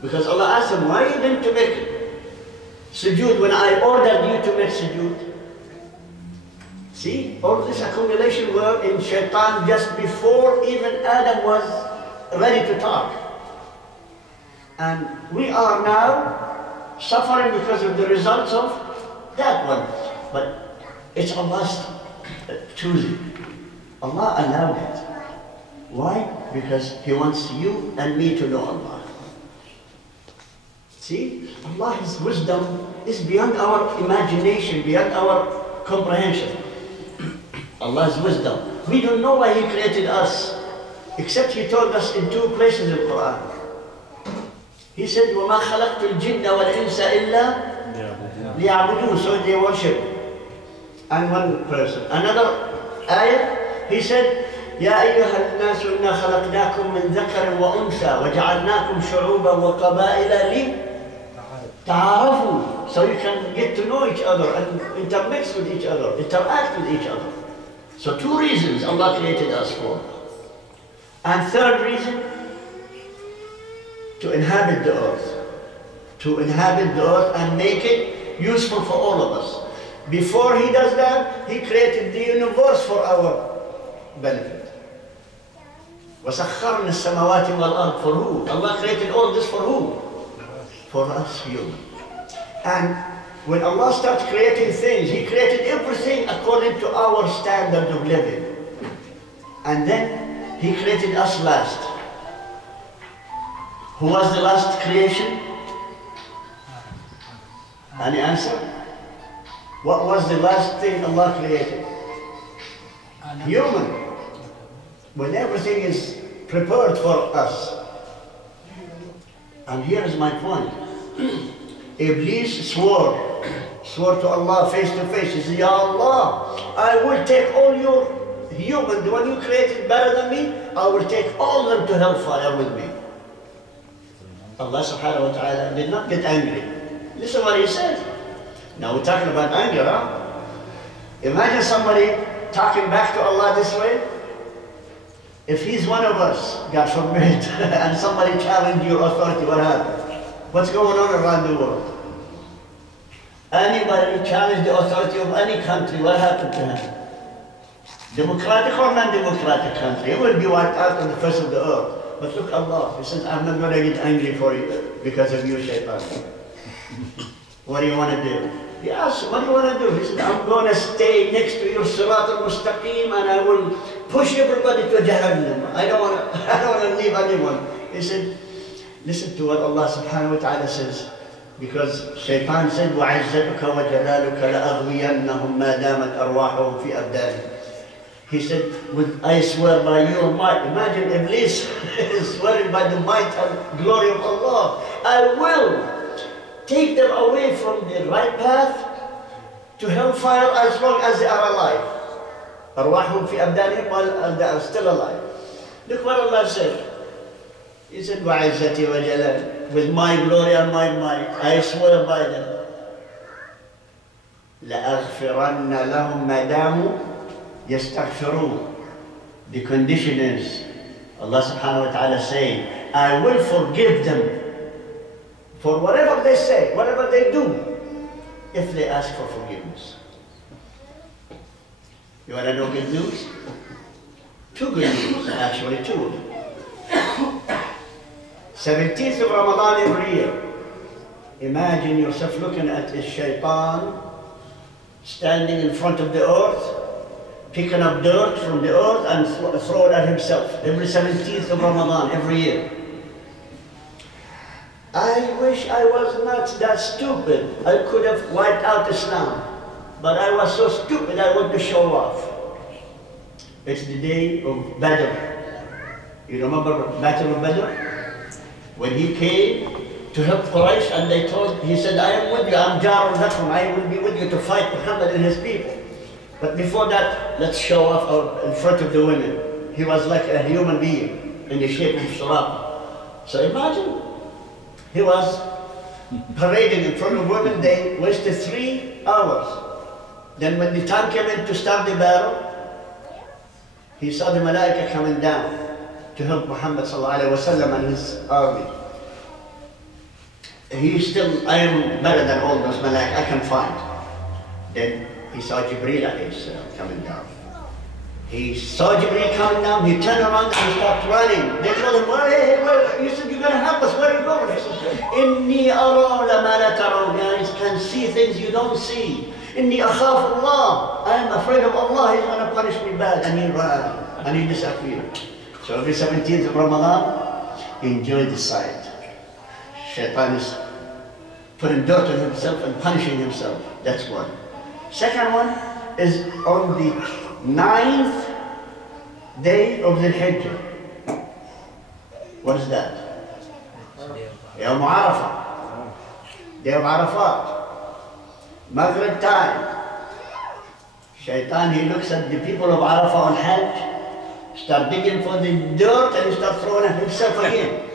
Because Allah asked him, why you didn't make sujood when I ordered you to make sujood? See, all this accumulation were in shaitan just before even Adam was ready to talk. And we are now suffering because of the results of that one. But it's Allah's choosing. Allah allowed it. Why? Because He wants you and me to know Allah. See, Allah's wisdom is beyond our imagination, beyond our comprehension. Allah's wisdom. We don't know why He created us, except He told us in 2 places in the Quran. He said, وَمَا خَلَقْتُ الْجِنَّ وَالْإِنسَ إِلَّا لِيَعْبُدُونَ, so they worship. And one person. Another ayah, He said, يا أيها الناس إنا خلقناكم من ذكر وأنثى وجعلناكم شعوبا وقبائل لتعارفوا. So you can get to know each other and intermix with each other, interact with each other. So two reasons Allah created us for. And third reason, to inhabit the earth. To inhabit the earth and make it useful for all of us. Before He does that, He created the universe for our benefit. وَسَخَّرْنَا السَّمَوَاتِ وَالْأَرْضِ. For who? Allah created all this for who? For us humans. And when Allah starts creating things, He created everything according to our standard of living. And then He created us last. Who was the last creation? Any answer? What was the last thing Allah created? Human. When everything is prepared for us. And here is my point. Iblis swore to Allah face to face. He said, Ya Allah, I will take all your human, the one you created better than me, I will take all of them to hellfire with me. Allah subhanahu wa ta'ala did not get angry. Listen what He said. Now we're talking about anger, huh? Imagine somebody talking back to Allah this way. If he's one of us, God forbid, and somebody challenged your authority, what happened? What's going on around the world? Anybody challenge the authority of any country, what happened to him? Democratic or non-democratic country, he will be wiped out on the face of the earth. But look, Allah, He says, I'm not going to get angry for you because of you, Shaitan. What do you want to do? He asked, what do you want to do? He said, I'm going to stay next to your Sirat al-Mustaqim and I will push everybody to Jahannam. I don't want to leave anyone. He said, listen to what Allah subhanahu wa ta'ala says. Because Shaitan said, وَعِزَّتُكَ وَجَلَالُكَ لَأَغْوِيَنَّهُمْ مَا دَامَتْ أَرْوَاحُهُمْ فِي أَبْدَانِهِمْ. He said, I swear by your might. Imagine Iblis is swearing by the might and glory of Allah. I will take them away from the right path to hellfire as long as they are alive. أرواحهم في أبدانهم while they are still alive. Look what Allah said. He said, وَعِزَّتِي وَجَلَالِ. With my glory and my might, I swear by them. لَأَغْفِرَنَّ لَهُمْ مَا دَامُوا يَسْتَغْفِرُونَ. The condition is, Allah subhanahu wa ta'ala saying, I will forgive them for whatever they say, whatever they do, if they ask for forgiveness. You want to know good news? Two good news, actually two of them. 17th of Ramadan every year. Imagine yourself looking at a shaitan standing in front of the earth, picking up dirt from the earth and throw it at himself. Every 17th of Ramadan, every year. I wish I was not that stupid. I could have wiped out Islam. But I was so stupid I want to show off. It's the day of Badr. You remember Battle of Badr? When he came to help Quraysh and he said, I am with you, I'm Jarun Lakum, I will be with you to fight Muhammad and his people. But before that, let's show off in front of the women. He was like a human being in the shape of Surah. So imagine, he was parading in front of women. They wasted 3 hours. Then when the time came in to start the battle, he saw the Malaika coming down to help Muhammad ﷺ and his army. He still, I am better than all those Malaika I can find. Then he saw Jibreel coming down. He saw Jibreel coming down, he turned around and he started running. They told him, hey, you said you're going to help us, where are you going? He said, Inni ara lama la tarawna. You can see things you don't see. Inni akhaf Allah. I am afraid of Allah, He's going to punish me bad. And he ran, and he disappeared. So every 17th of Ramadan, he enjoyed the sight. Shaitan is putting dirt on himself and punishing himself. That's one. Second one is on the 9th day of the Hijjah. What is that? Yawm Arafah. Day of Arafat. Maghrib time. Shaitan, he looks at the people of Arafah on Hajj Start digging for the dirt and he start throwing at himself again.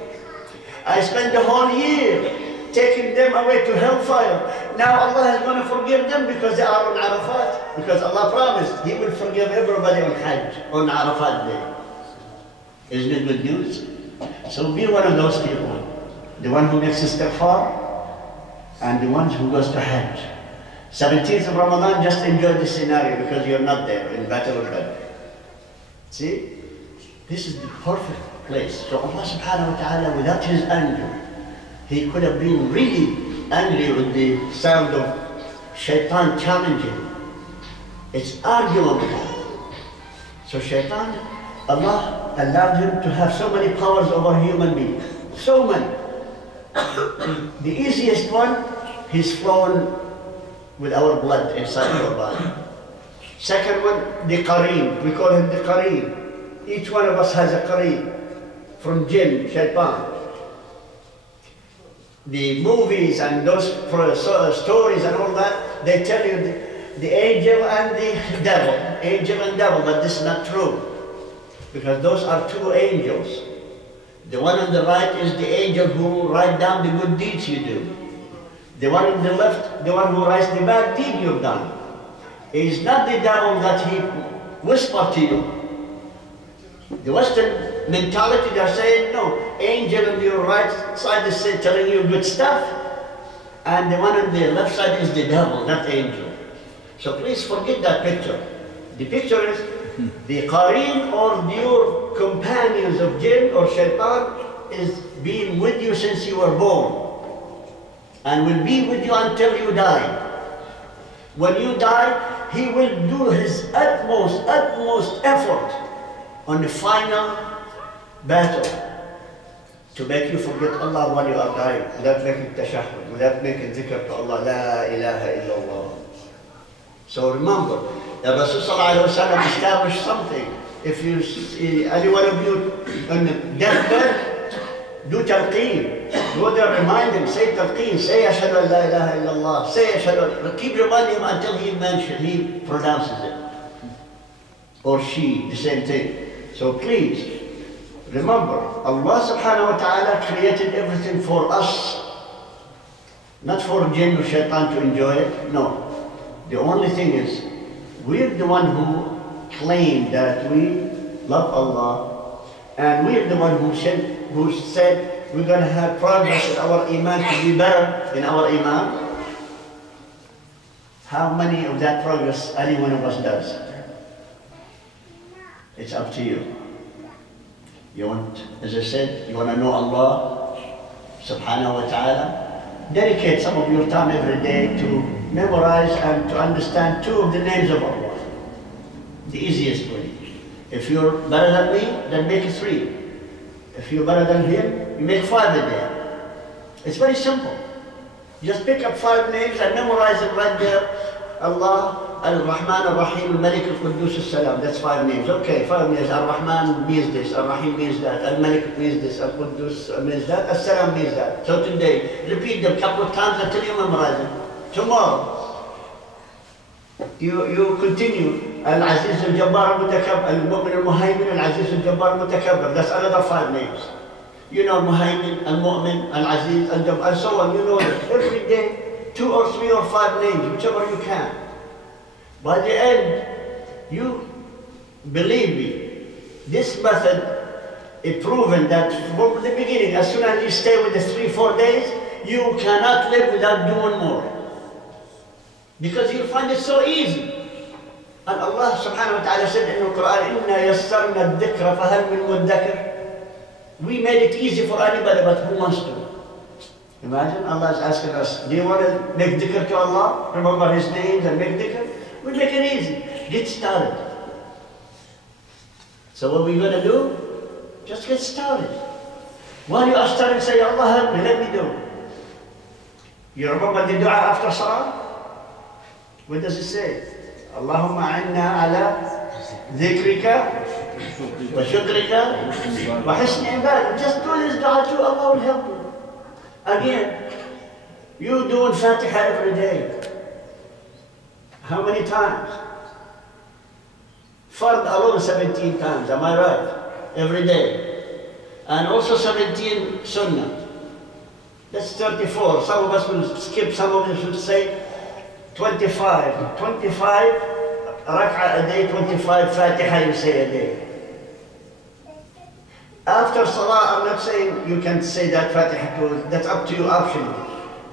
I spent the whole year taking them away to hellfire. Now Allah is going to forgive them because they are on Arafat. Because Allah promised He will forgive everybody on Hajj, on Arafat day. Isn't it good news? So be one of those people. The one who makes istighfar and the ones who goes to Hajj. 17th of Ramadan, just enjoy this scenario because you're not there in Battle of Badr. See? This is the perfect place. So Allah subhanahu wa ta'ala, without His anger, He could have been really angry with the sound of shaitan challenging. It's arguable. So shaitan, Allah allowed him to have so many powers over human beings. So many. The easiest one, he's flown with our blood inside our body. Second one, the qareen. We call him the qareen. Each one of us has a qareen from jinn, shaitan. The movies and those stories and all that, they tell you the angel and the devil. Angel and devil, but this is not true. Because those are two angels. The one on the right is the angel who writes down the good deeds you do. The one on the left, the one who writes the bad deed you've done. It is not the devil that he whispers to you. The Western mentality, they're saying, no, angel on your right side is telling you good stuff, and the one on the left side is the devil, not angel. So please forget that picture. The picture is the qareen or your companions of jinn or shaitan is being with you since you were born and will be with you until you die. When you die, he will do his utmost effort on the final battle to make you forget Allah while you are dying, without making tashahhud, without making dhikr to Allah, la ilaha illallah. So remember, the Rasul established something. If you see any one of you on the deathbed, do talqeen. Go there, remind him, say talqeen, say ashhadu an la ilaha illallah, say ashhadu, keep reminding him until he pronounces it. Or she, the same thing. So please, remember, Allah subhanahu wa ta'ala created everything for us, not for jinn or shaitan to enjoy it, no. The only thing is, we're the one who claim that we love Allah, and we're the one who said we're going to have progress in our iman to be better in our iman. How many of that progress any one of us does? It's up to you. You want, as I said, you want to know Allah subhanahu wa ta'ala, dedicate some of your time every day to memorize and to understand 2 of the names of Allah. The easiest way. If you're better than me, then make it 3. If you're better than him, you make 5 a day. It's very simple. Just pick up 5 names and memorize it right there. Allah, Al-Rahman, Al-Rahim, Al-Malik, Al-Quddus, Al-Salam. That's 5 names. Okay, 5 names. Al-Rahman means this, Al-Rahim means that, Al-Malik means this, Al-Quddus means that, Al-Salam means that. So today, repeat them a couple of times until you memorize them. Tomorrow, you continue. Al-Aziz Al-Jabbar Al-Mutakabbir, Al-Mu'min Al-Muhaymin, Al-Aziz Al-Jabbar Al-Mutakabbir. That's another 5 names. You know Muhaymin, Al-Mu'min, Al-Aziz, Al-Jabbar, and so on. You know that. Every day, 2 or 3 or 5 names, whichever you can. By the end, you believe me, this method is proven that from the beginning, as soon as you stay with the 3-4 days, you cannot live without doing more. Because you find it so easy. And Allah subhanahu wa ta'ala said in the Quran, إِنَّا يَسَّرْنَا الذِّكْرَ فَهَلْ مِن مُدَّكِرٍ. We made it easy for anybody, but who wants to? Imagine Allah is asking us, do you want to make dhikr to Allah? Remember His names and make dhikr? We make it easy. Get started. So what we're going to do? Just get started. While you are starting, say, Allah help me, let me do. You remember the dua after salah? What does it say? Allahumma a'inna ala dhikrika wa shukrika wa husni ibadah. Just do this dua too, Allah will help you. Again, you doing Fatiha every day. How many times? Fard alone 17 times, am I right? Every day. And also 17 Sunnah. That's 34. Some of us will skip, some of us will say 25. 25 rak'ah a day, 25 Fatiha you say a day. After Salah, I'm not saying you can say that Fatiha too, that's up to you, optional.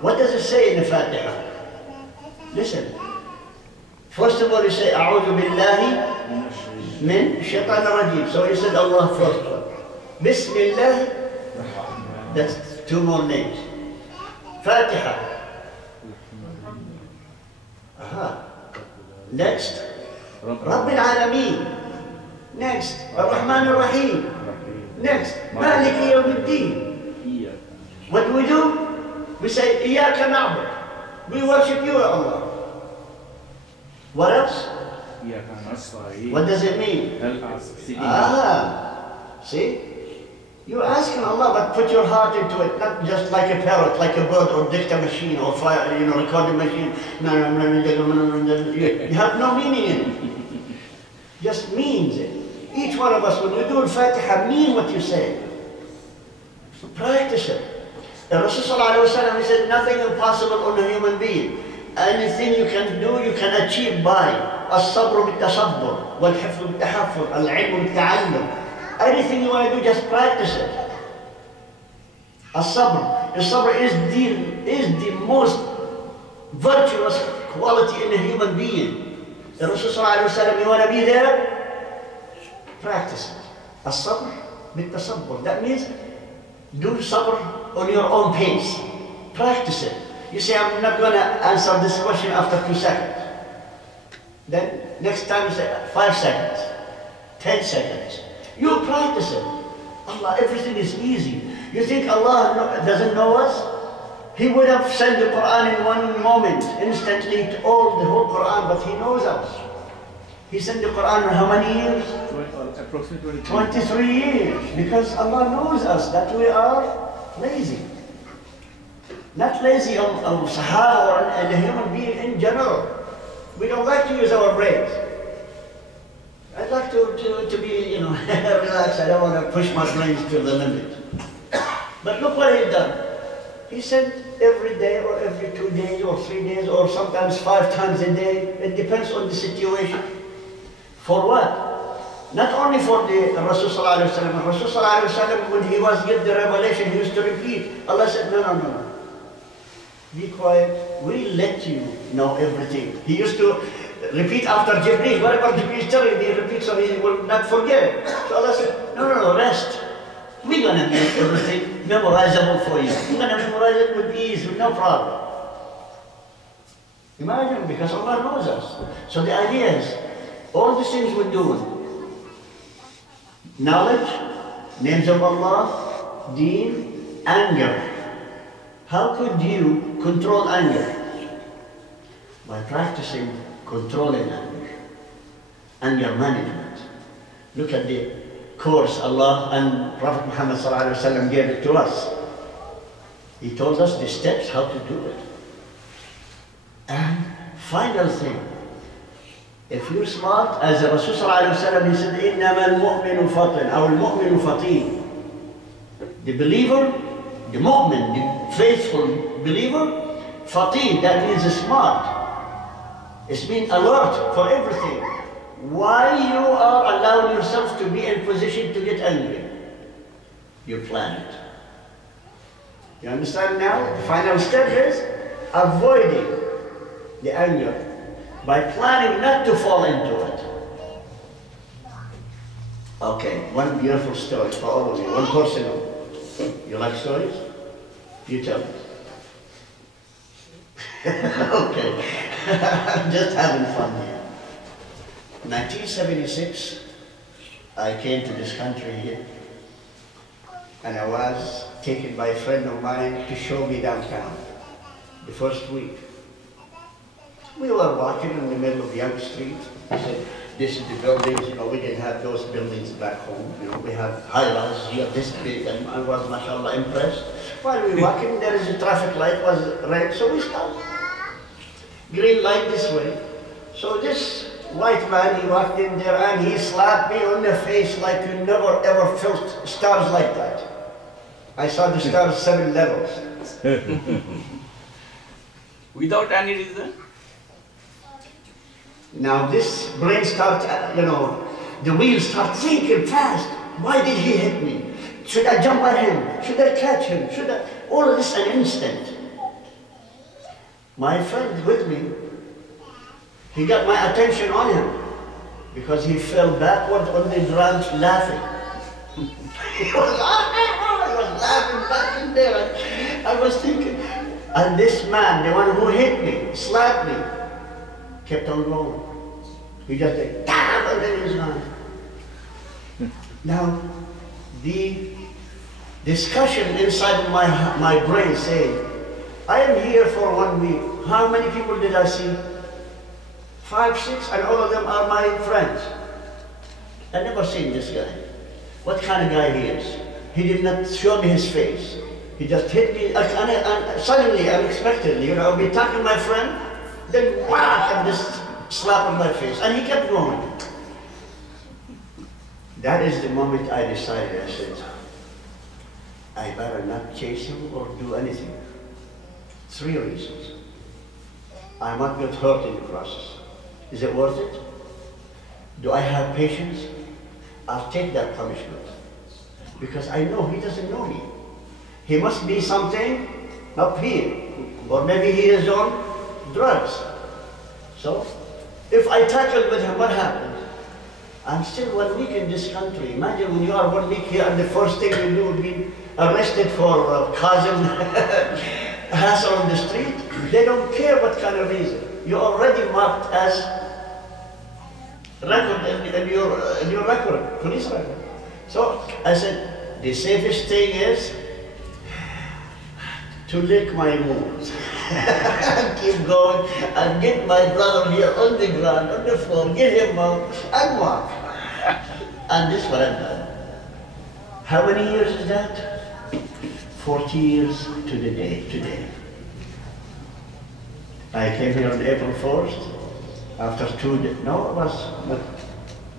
What does it say in the Fatiha? Listen. First of all, you say, A'udhu Billahi min Shaitan Rajim. So you said Allah first one. Bismillah, that's two more names. Fatiha. Aha. Next, Rabbil Alameen. Next, Ar-Rahman Ar-Rahim. Next, Maliki Yawmiddin. What do we do? We say, Iyaka na'bud. We worship you, Allah. What else? What does it mean? See? You're asking Allah, but put your heart into it, not just like a parrot, like a bird, or dicta machine, or fire, recording machine. You have no meaning in it. Just means it. Each one of us, when we do Al-Fatiha, mean what you say. Practice it. The Rasul ﷺ, he said, nothing impossible on a human being. Anything you can do, you can achieve by الصبر بالتصبر والحفظ بالتحفظ العلم بالتعلم. Anything you want to do, just practice it. الصبر. The sabr is the most virtuous quality in a human being. The Rasul ﷺ, you want to be there? Practice it. الصبر بالتصبر. That means do sabr on your own pace. Practice it. You say, I'm not going to answer this question after 2 seconds. Then next time you say 5 seconds, 10 seconds. You practice it. Allah, everything is easy. You think Allah doesn't know us? He would have sent the Quran in one moment, instantly, to all the whole Quran, but He knows us. He sent the Quran in how many years? Approximately 23 years. Because Allah knows us, that we are lazy. Not lazy of Sahaba or a human being in general. We don't like to use our brains. I'd like to be, relaxed. I don't want to push my brains to the limit. But look what He's done. He sent every day or every 2 days or 3 days or sometimes 5 times a day. It depends on the situation. For what? Not only for the Rasul Sallallahu Alaihi Wasallam. Rasul Sallallahu Alaihi Wasallam, when he was given the revelation, he used to repeat. Allah said, no. Be quiet. We let you know everything. He used to repeat after Jibreel. Whatever Jibreel is telling, he repeats so he will not forget. So Allah said, no, rest. We're going to make everything memorizable for you. We're going to memorize it with ease, with no problem. Imagine, because Allah knows us. So the idea is, all the things we're doing, knowledge, names of Allah, deen, anger. How could you control anger? By practicing controlling anger management. Look at the course Allah and Prophet Muhammad ﷺ gave it to us. He told us the steps how to do it. And final thing, if you're smart, as the Rasul ﷺ, he said, إِنَّمَا الْمُؤْمِنُ فَطِنٌ أو الْمُؤْمِنُ فَطِينٌ. The believer, the mu'min, the faithful believer, fatin, that means smart. It's being alert for everything. Why you are allowing yourself to be in position to get angry? You plan it. You understand now? The final step is avoiding the anger by planning not to fall into it. Okay, one beautiful story for all of you, one personal. You like stories? You tell me. Okay, I'm just having fun here. 1976, I came to this country here, and I was taken by a friend of mine to show me downtown, the first week. We were walking in the middle of Young Street. He said, this is the buildings, we didn't have those buildings back home. We have high-rise here, this big, and I was, mashallah, impressed. While we were walking, there is a traffic light, was red, so we stopped. Green light this way. So this white man, he walked in there and he slapped me on the face like you never ever felt stars like that. I saw the stars 7 levels. Without any reason? Now this brain starts, the wheels start thinking fast. Why did he hit me? Should I jump at him? Should I catch him? All of this an instant. My friend with me, he got my attention on him because he fell backward on the ground laughing. He was laughing back in there. I was thinking, and this man, the one who hit me, slapped me, kept on going. He just like, damn, and then he's gone. Now, the discussion inside my brain saying, I am here for 1 week. How many people did I see? 5, 6, and all of them are my friends. I never seen this guy. What kind of guy he is? He did not show me his face. He just hit me, and suddenly, unexpectedly, I'll be talking to my friend, then whack, and just slap on my face. And he kept going. That is the moment I decided, I said, I better not chase him or do anything. 3 reasons. I might get hurt in the process. Is it worth it? Do I have patience? I'll take that punishment. Because I know he doesn't know me. He must be something up here. Or maybe he is on drugs. So, if I tackle with him, what happens? I'm still 1 week in this country. Imagine when you are 1 week here and the first thing you do will be arrested for causing hassle on the street. They don't care what kind of reason. You're already marked as record in your record, police record. So I said, the safest thing is to lick my wounds. Keep going and get my brother here on the ground, on the floor, get him out and walk. And this is what I've done. How many years is that? 40 years to the day today. I came here on April 1st, after 2 days. No, it was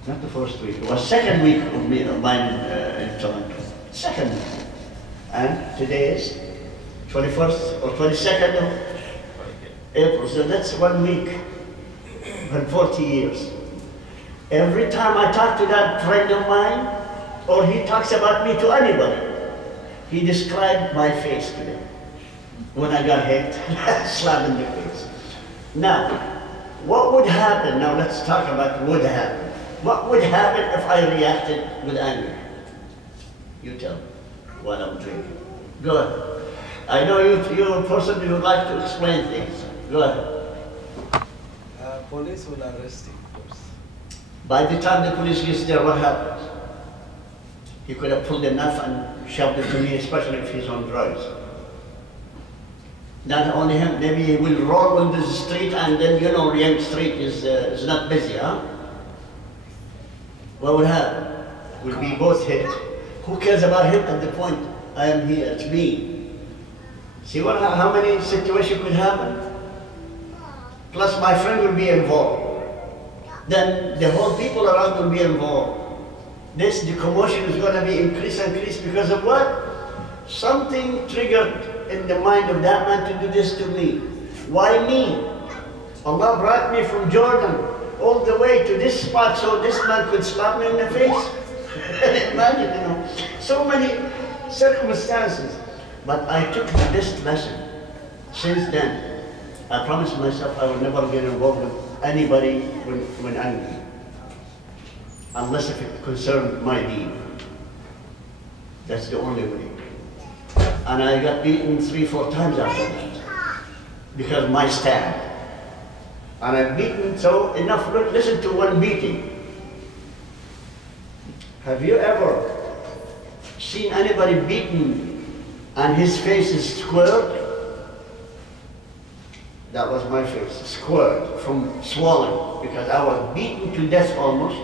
not the first week. It was second week of mine in Toronto. Second week. And today is 21st or 22nd of April, so that's 1 week and 40 years. Every time I talk to that friend of mine, or he talks about me to anybody, he described my face to them. When I got hit, slap in the face. Now, what would happen? Now let's talk about what would happen. What would happen if I reacted with anger? You tell me what I'm drinking. Go ahead. I know you're a person who would like to explain things. Go ahead. Police will arrest him first. By the time the police gets there, what happens? He could have pulled a knife and shoved it to me, especially if he's on drugs. Not only him, maybe he will roll on the street and then, Riang Street is not busy, huh? What would happen? We'll be both hit. Who cares about him at the point I am here? It's me. See how many situations could happen? Plus my friend will be involved. Then the whole people around will be involved. The commotion is going to be increased because of what? Something triggered in the mind of that man to do this to me. Why me? Allah brought me from Jordan all the way to this spot so this man could slap me in the face. Imagine, so many circumstances. But I took the best lesson. Since then, I promised myself I will never get involved with anybody when angry, unless if it concerned my deen. That's the only way. And I got beaten 3, 4 times after that because of my stand. And I've beaten so enough. Look, listen to one beating. Have you ever seen anybody beaten and his face is squared? That was my face, squared, from swollen, because I was beaten to death almost.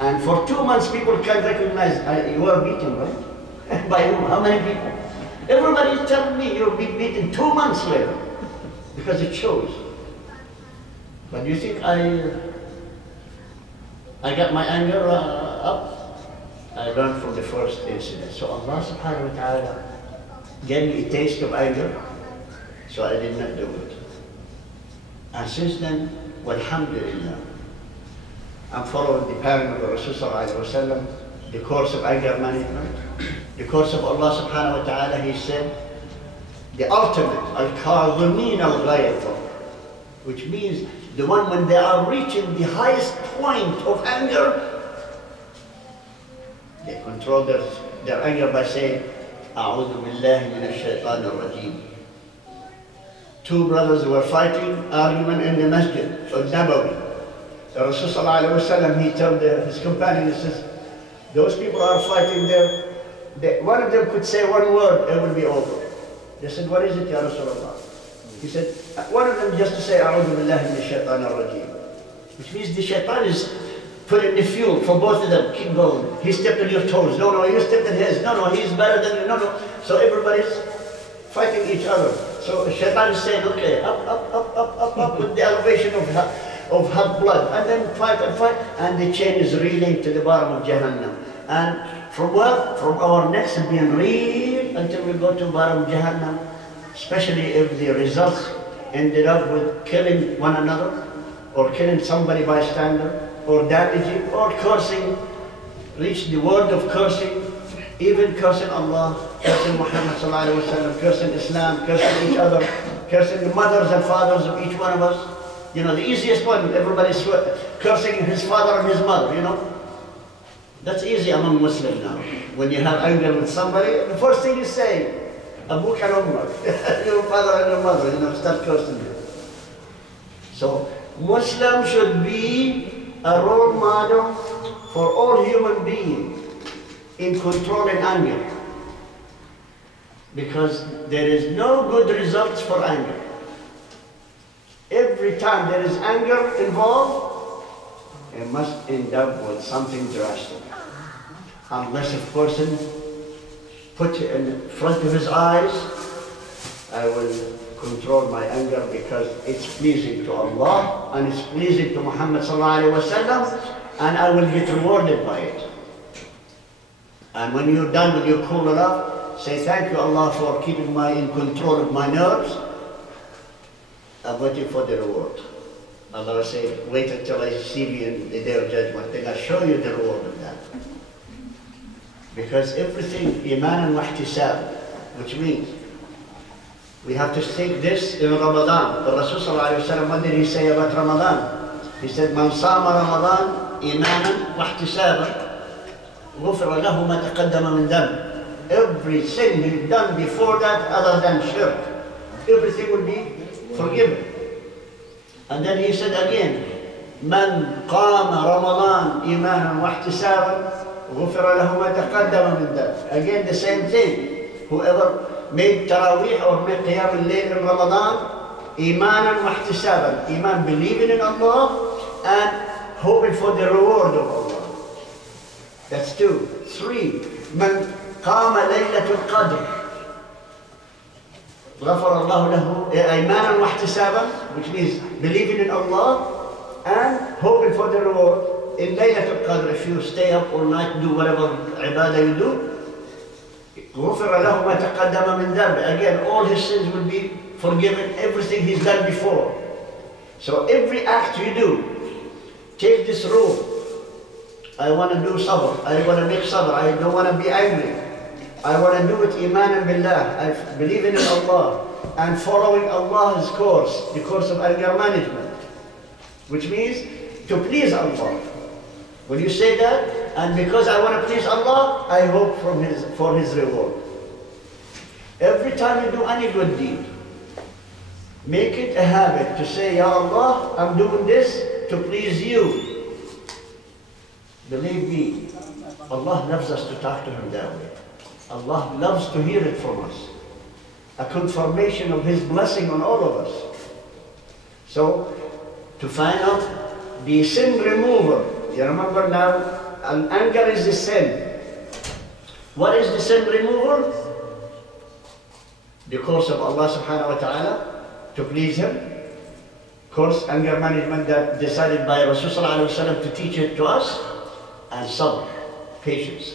And for 2 months, people can recognize you were beaten, right? By whom? How many people? Everybody is telling me you're being beaten 2 months later, because it shows. But you think I I got my anger up. I learned from the first incident. So Allah subhanahu wa ta'ala gave me a taste of anger, so I did not do it. And since then, walhamdulillah, I'm following the pattern of the Rasul sallallahu alayhi wa sallam, the course of anger management, the course of Allah subhanahu wa ta'ala. He said, the ultimate, al-kadhimin al-ghayz, which means the one when they are reaching the highest point of anger, they control their anger by saying, A'udhu billahi minash shaitanir rajim. Two brothers were fighting, argument in the Masjid, Nabawi. The Rasul sallallahu alayhi wa sallam, he told his companion, he says, those people are fighting there. One of them could say one word, it would be over. They said, what is it, Ya Rasulullah? He said, one of them just to say, A'udhu billahi minash shaitanir rajim. Which means the shaitan is putting the fuel for both of them. Keep going. He stepped on your toes. No, no, you stepped on his. No, no, he's better than you. No, no. So everybody's fighting each other. So shaitan is saying, okay, up with the elevation of hot blood. And then fight, and the chain is reeling to the bottom of Jahannam. And from where? From our necks being reeled until we go to the bottom of Jahannam. Especially if the results ended up with killing one another, or killing somebody bystander, or damaging, or cursing, reach the word of cursing, even cursing Allah, cursing Muhammad sallallahu alaihi wasallam, cursing Islam, cursing each other, cursing the mothers and fathers of each one of us. You know, the easiest one, everybody's cursing his father and his mother, you know. That's easy among Muslims now. When you have anger with somebody, the first thing you say, Abuk and Ummah, your father and your mother, you know, start cursing them. So, Muslim should be a role model for all human beings in controlling anger. Because there is no good results for anger. Every time there is anger involved, it must end up with something drastic. Unless a person put it in front of his eyes, I will control my anger because it's pleasing to Allah and it's pleasing to Muhammad sallallahu alaihi wasallam, and I will get rewarded by it. And when you're done, when you cool it off, say thank you Allah for keeping me in control of my nerves. I'm waiting for the reward. Allah will say, wait until I see me in the day of judgment, then I'll show you the reward of that. Because everything, iman and wahtisab, which means we have to take this in Ramadan. The Rasul sallallahu alayhi wa sallam, what did he say about Ramadan? He said, Man sama Ramadan imanan wahtisaban, ghufira lahu ma taqaddama min dam. Every sin you've done before that, other than shirk, everything will be forgiven. And then he said again, Man qama Ramadan imanan wahtisaban, غُفِرَ لَهُ مَا تَقَدَّمَ مِنْ ذَنْبِهِ. Again, the same thing. Whoever made Taraweeh or made Qiyam al-Layl in Ramadan, imanan wa ihtisaban. Iman, believing in Allah and hoping for the reward of Allah. That's two. Three, man qama laylatul qadr. غَفَرَ اللَّهُ لَهُ imanan wa ihtisaban, which means believing in Allah and hoping for the reward. In Laylatul Qadr, if you stay up all night, do whatever ibadah you do, غُفِرَ لَهُ مَا تَقَدَّمَ مِنْ ذَنْبِهِ. Again, all his sins will be forgiven, everything he's done before. So every act you do, take this rule. I want to do sabr, I want to make sabr, I don't want to be angry. I want to do it iman billah, I believe in Allah, and following Allah's course, the course of anger management. Which means to please Allah. When you say that, and because I want to please Allah, I hope for His reward. Every time you do any good deed, make it a habit to say, Ya Allah, I'm doing this to please you. Believe me, Allah loves us to talk to Him that way. Allah loves to hear it from us. A confirmation of His blessing on all of us. So, to find out the sin remover, you remember now, anger is the sin. What is the sin remover? The course of Allah subhanahu wa ta'ala, to please Him, course, anger management that decided by Rasulullah ﷺ to teach it to us, and sabr, patience.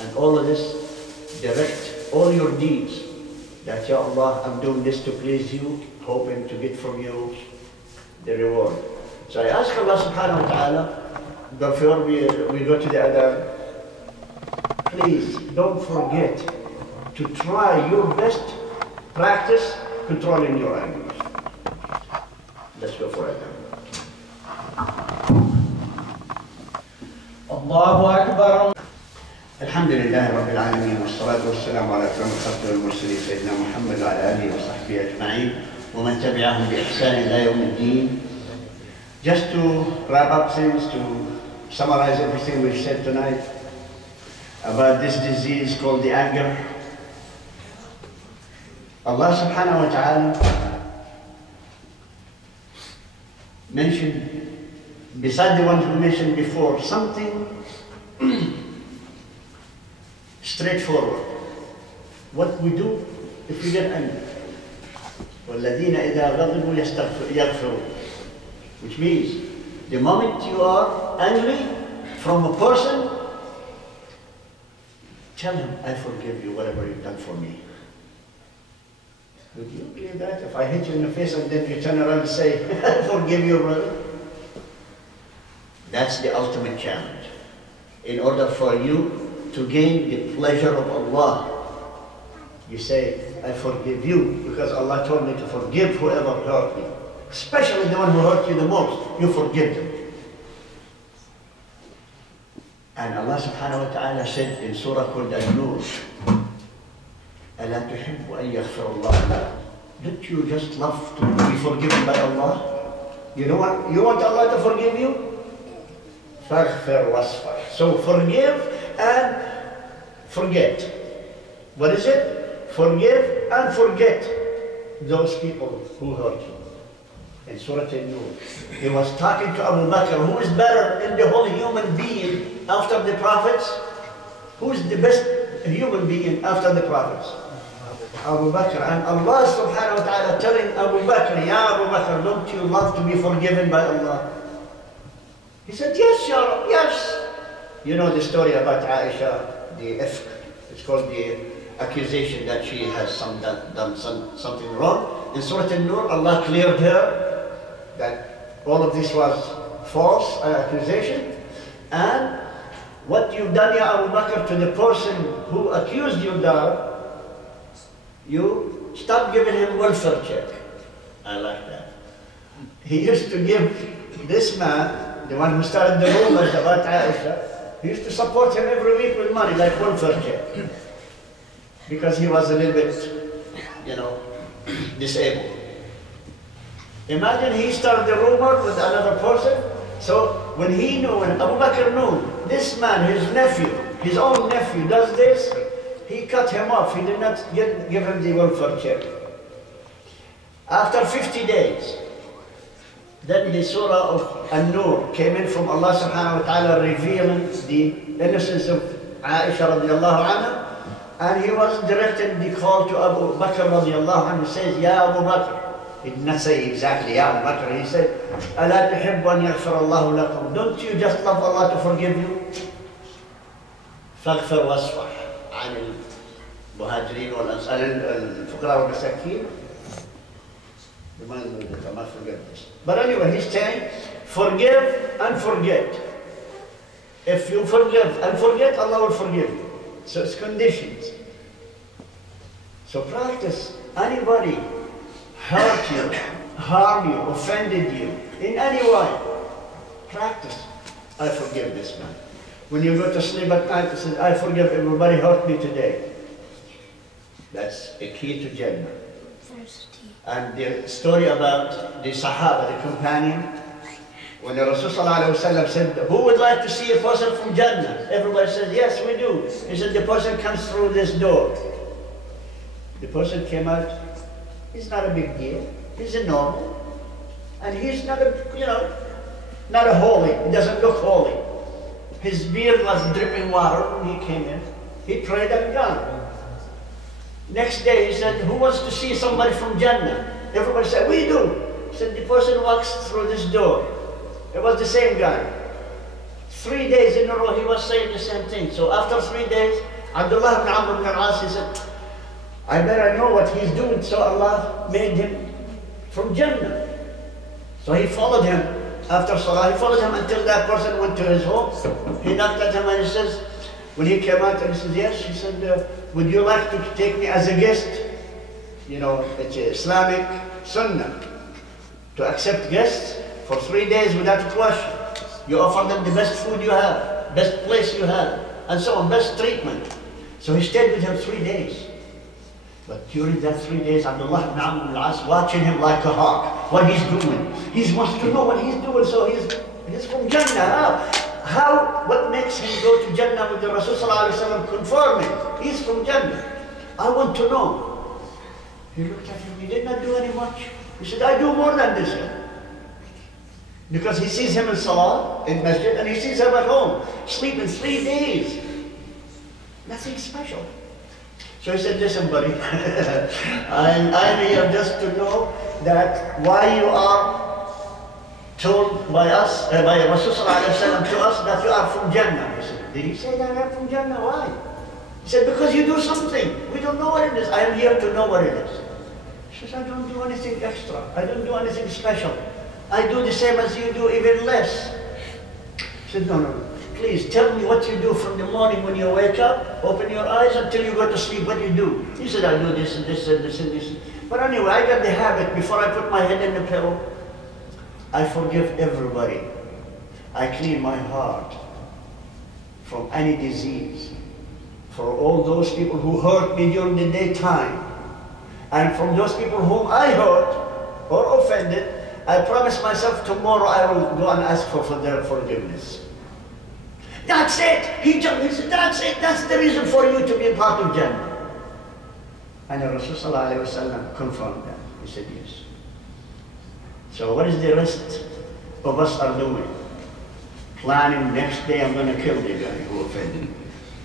And all of this, direct all your deeds. That, Ya Allah, I'm doing this to please you, hoping to get from you the reward. So I ask Allah subhanahu wa ta'ala, before we go to the adab, please don't forget to try your best practice controlling your anger. Let's go for adab. Allahu Akbar. الحمد لله رب العالمين والصلاة والسلام على أكرم الخلق والمرسلين سيدنا محمد وعلى آله وصحبه أجمعين ومن تبعهم بإحسان إلى يوم الدين. Just to wrap up things, to summarize everything we've said tonight about this disease called the anger. Allah subhanahu wa ta'ala mentioned, beside the ones we mentioned before, something straightforward. What we do if we get angry. وَالَّذِينَ إِذَا غَضِبُوا يَغْفِرُونَ. Which means, the moment you are angry from a person, tell him, I forgive you, whatever you've done for me. Would you believe that? If I hit you in the face and then you turn around and say, I forgive you, brother. That's the ultimate challenge. In order for you to gain the pleasure of Allah, you say, I forgive you, because Allah told me to forgive whoever hurt me. Especially the one who hurt you the most, you forgive them. And Allah subhanahu wa ta'ala said in Surah called An-Nur, أَلَا تُحِبُّ أَن يَغْفِرَ اللَّهُ لَكَ. Don't you just love to be forgiven by Allah? You know what? You want Allah to forgive you? فَاغْفِرْ وَاصْفَحْ. So forgive and forget. What is it? Forgive and forget those people who hurt you. In Surah An-Nur, he was talking to Abu Bakr, who is better in the whole human being after the prophets? Who is the best human being after the prophets? Abu Bakr. And Allah subhanahu wa ta'ala telling Abu Bakr, Ya Abu Bakr, don't you love to be forgiven by Allah? He said, yes, Ya Rab, yes. You know the story about Aisha, the ifk. It's called the accusation that she has done something wrong. In Surah An-Nur, Allah cleared her that all of this was false accusation. And what you've done, Ya Abu Bakr, to the person who accused you there, you stopped giving him welfare check. I like that. He used to give this man, the one who started the rumors about Aisha, he used to support him every week with money, like welfare check. Because he was a little bit, you know, disabled. Imagine he started the rumor with another person. So when he knew, when Abu Bakr knew, this man, his nephew, his own nephew does this, he cut him off. He did not give him the welfare check. After 50 days, then the surah of An-Nur came in from Allah subhanahu wa ta'ala, revealing the innocence of Aisha radiallahu anha. And he was directing the call to Abu Bakr radiallahu anhu. He says, Ya Abu Bakr. He did not say exactly Ya Abu Bakr. He said, أَلَا تُحِبُّ أَنْ يَغْفِرَ اللَّهُ لَكُمْ. Don't you just love Allah to forgive you? فَاغْفِرْ وَاصْفَحْ عَنِ الْمُهَاجِرِينَ وَالْأَنصَارِ الْفُقَرَاءِ وَالْمَسَاكِينَ. Remind me that I must forget this. But anyway, he's saying, forgive and forget. If you forgive and forget, Allah will forgive you. So it's conditions. So practice. Anybody hurt you, harm you, offended you in any way, practice. I forgive this man. When you go to sleep at night, you say, I forgive everybody hurt me today. That's a key to Jannah. And the story about the Sahaba, the companion, when the Rasulullah said, who would like to see a person from Jannah? Everybody said, yes, we do. He said, the person comes through this door. The person came out, he's not a big deal. He's a normal. And he's not a, you know, not a holy. He doesn't look holy. His beard was dripping water when he came in. He prayed and gone. Next day he said, who wants to see somebody from Jannah? Everybody said, we do. He said the person walks through this door. It was the same guy. 3 days in a row he was saying the same thing. So after 3 days, Abdullah ibn Amr ibn al-As, he said, I better know what he's doing, so Allah made him from Jannah. So he followed him after Salah. He followed him until that person went to his home. He knocked at him and he says, when he came out and he said, yes, he said, would you like to take me as a guest? You know, it's Islamic sunnah to accept guests for 3 days without a question. You offer them the best food you have, best place you have, and so on, best treatment. So he stayed with him 3 days. But during that 3 days, Abdullah ibn Amr ibn al-As watching him like a hawk, what he's doing. He wants to know what he's doing, so he's from Jannah. What makes him go to Jannah with the Rasul sallallahu alayhi wa sallam conforming? He's from Jannah. I want to know. He looked at him, he did not do any much. He said, I do more than this. Because he sees him in Salah, in Masjid, and he sees him at home, sleeping 3 days. Nothing special. So he said, listen buddy, I'm here just to know that why you are told by us, by Rasulullah to us that you are from Jannah. He said, did he say that I'm from Jannah? Why? He said, because you do something. We don't know what it is. I am here to know what it is. He says, I don't do anything extra. I don't do anything special. I do the same as you do, even less. He said, no, please tell me what you do from the morning when you wake up, open your eyes until you go to sleep, what you do. He said, I do this and this and this and this. But anyway, I got the habit, before I put my head in the pillow, I forgive everybody. I clean my heart from any disease, for all those people who hurt me during the daytime, and from those people whom I hurt or offended. I promise myself tomorrow I will go and ask for their forgiveness. That's it. He said, that's it. That's the reason for you to be part of Jannah. And the Rasul confirmed that. He said, yes. So what is the rest of us are doing? Planning next day I'm going to kill the guy who offended me.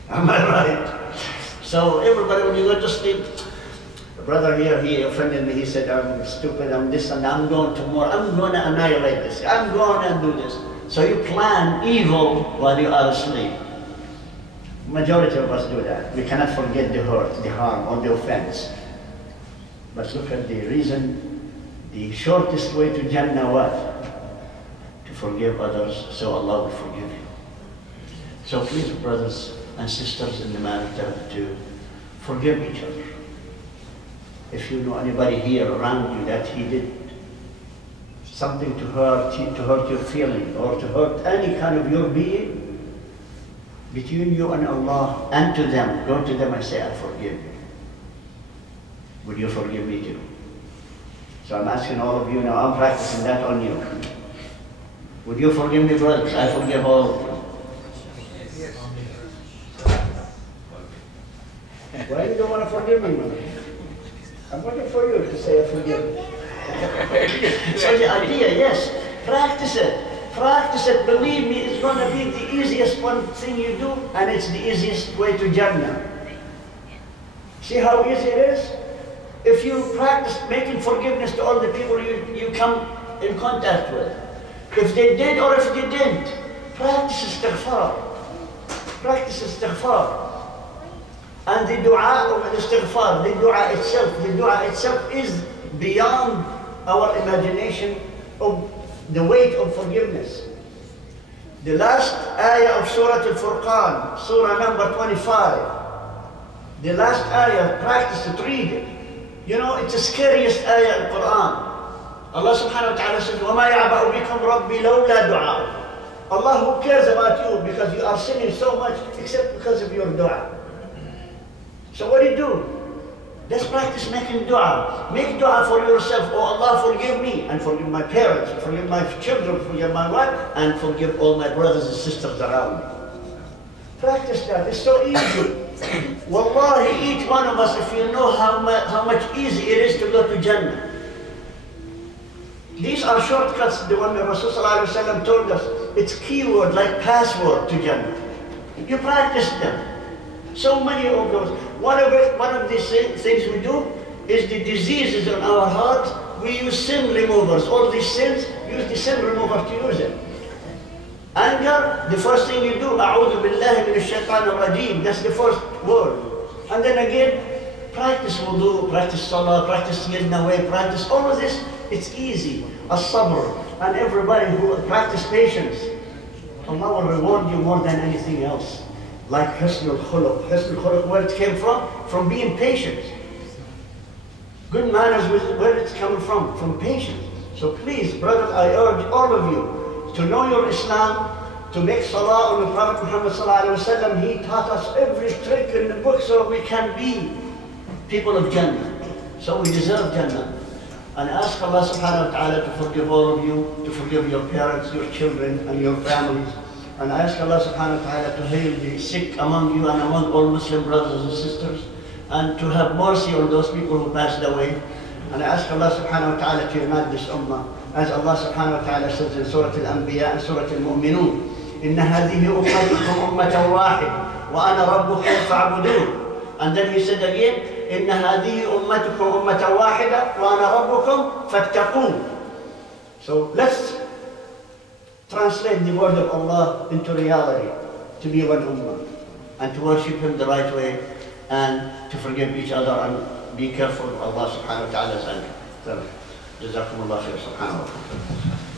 Am I right? So everybody, when you go to sleep, brother here, he offended me, he said, I'm stupid, I'm this, and I'm going tomorrow, I'm going to annihilate this, I'm going to do this. So you plan evil while you are asleep. Majority of us do that. We cannot forget the hurt, the harm, or the offense. But look at the reason, the shortest way to Jannah what? To forgive others, so Allah will forgive you. So please, brothers and sisters in the matter, to forgive each other. If you know anybody here around you that he did something to hurt your feeling or to hurt any kind of your being, between you and Allah and to them, go to them and say, I forgive you. Would you forgive me too? So I'm asking all of you now, I'm practicing that on you. Would you forgive me, brothers? I forgive all of you. Why you don't want to forgive me, brother? I'm waiting for you to say I forgive you. So the idea, yes, practice it. Practice it. Believe me, it's going to be the easiest one thing you do, and it's the easiest way to Jannah. See how easy it is? If you practice making forgiveness to all the people you come in contact with, if they did or if they didn't, practice istighfar. Practice istighfar. And the dua of istighfar, the dua itself is beyond our imagination of the weight of forgiveness. The last ayah of Surah Al-Furqan, Surah number 25, the last ayah, practice it, read it. You know, it's the scariest ayah in the Quran. Allah subhanahu wa ta'ala says, وَمَا يَعْبَأُ بِكُمْ رَبِّي لَوْلَا دُعَاءُ. Allah, who cares about you because you are sinning so much except because of your dua. So what do you do? Let's practice making dua. Make dua for yourself. Oh Allah, forgive me and forgive my parents, forgive my children, forgive my wife, and forgive all my brothers and sisters around me. Practice that. It's so easy. Wallahi, each one of us, if you know how much easy it is to go to Jannah. These are shortcuts, the one that Rasulullah ﷺ told us. It's keyword, like password to Jannah. You practice them. So many of those. One of these things we do is the diseases in our hearts. we use sin removers. All these sins, use the sin remover to use it. Anger, the first thing you do, أعوذ بالله من الشيطان الرجيم. That's the first word. And then again, practice wudu, practice salah, practice yadna way, practice all of this. It's easy. As-sabr. And everybody who practice patience, Allah will reward you more than anything else. Like Husnul Khuluq. Husnul Khuluq, where it came from? From being patient. Good manners, where it's coming from? From patience. So please, brothers, I urge all of you to know your Islam, to make salah on the Prophet Muhammad sallallahu alaihi wasallam. He taught us every trick in the book so we can be people of Jannah. So we deserve Jannah. And ask Allah subhanahu wa ta'ala to forgive all of you, to forgive your parents, your children, and your families. And I ask Allah subhanahu wa ta'ala to heal the sick among you and among all Muslim brothers and sisters, and to have mercy on those people who passed away. And I ask Allah subhanahu wa ta'ala to unite this ummah. As Allah subhanahu wa ta'ala says in Surah Al-Anbiya and Surah Al-Mu'minun, إِنَّ هَذِهِ أُمَّتُكُمْ أُمَّةً وَاحِدًا وَأَنَا رَبُّكُمْ فَاعْبُدُونِ. And then he said again, إِنَّ هَذِهِ أُمَّتُكُمْ أُمَّةً وَاحِدًا وَأَنَا رَبُّكُمْ فَاتَّقُونِ. So let's translate the word of Allah into reality, to be one ummah, and to worship Him the right way, and to forgive each other, and be careful of Allah subhanahu wa ta'ala's anger. جزاكم الله خير. سبحان الله.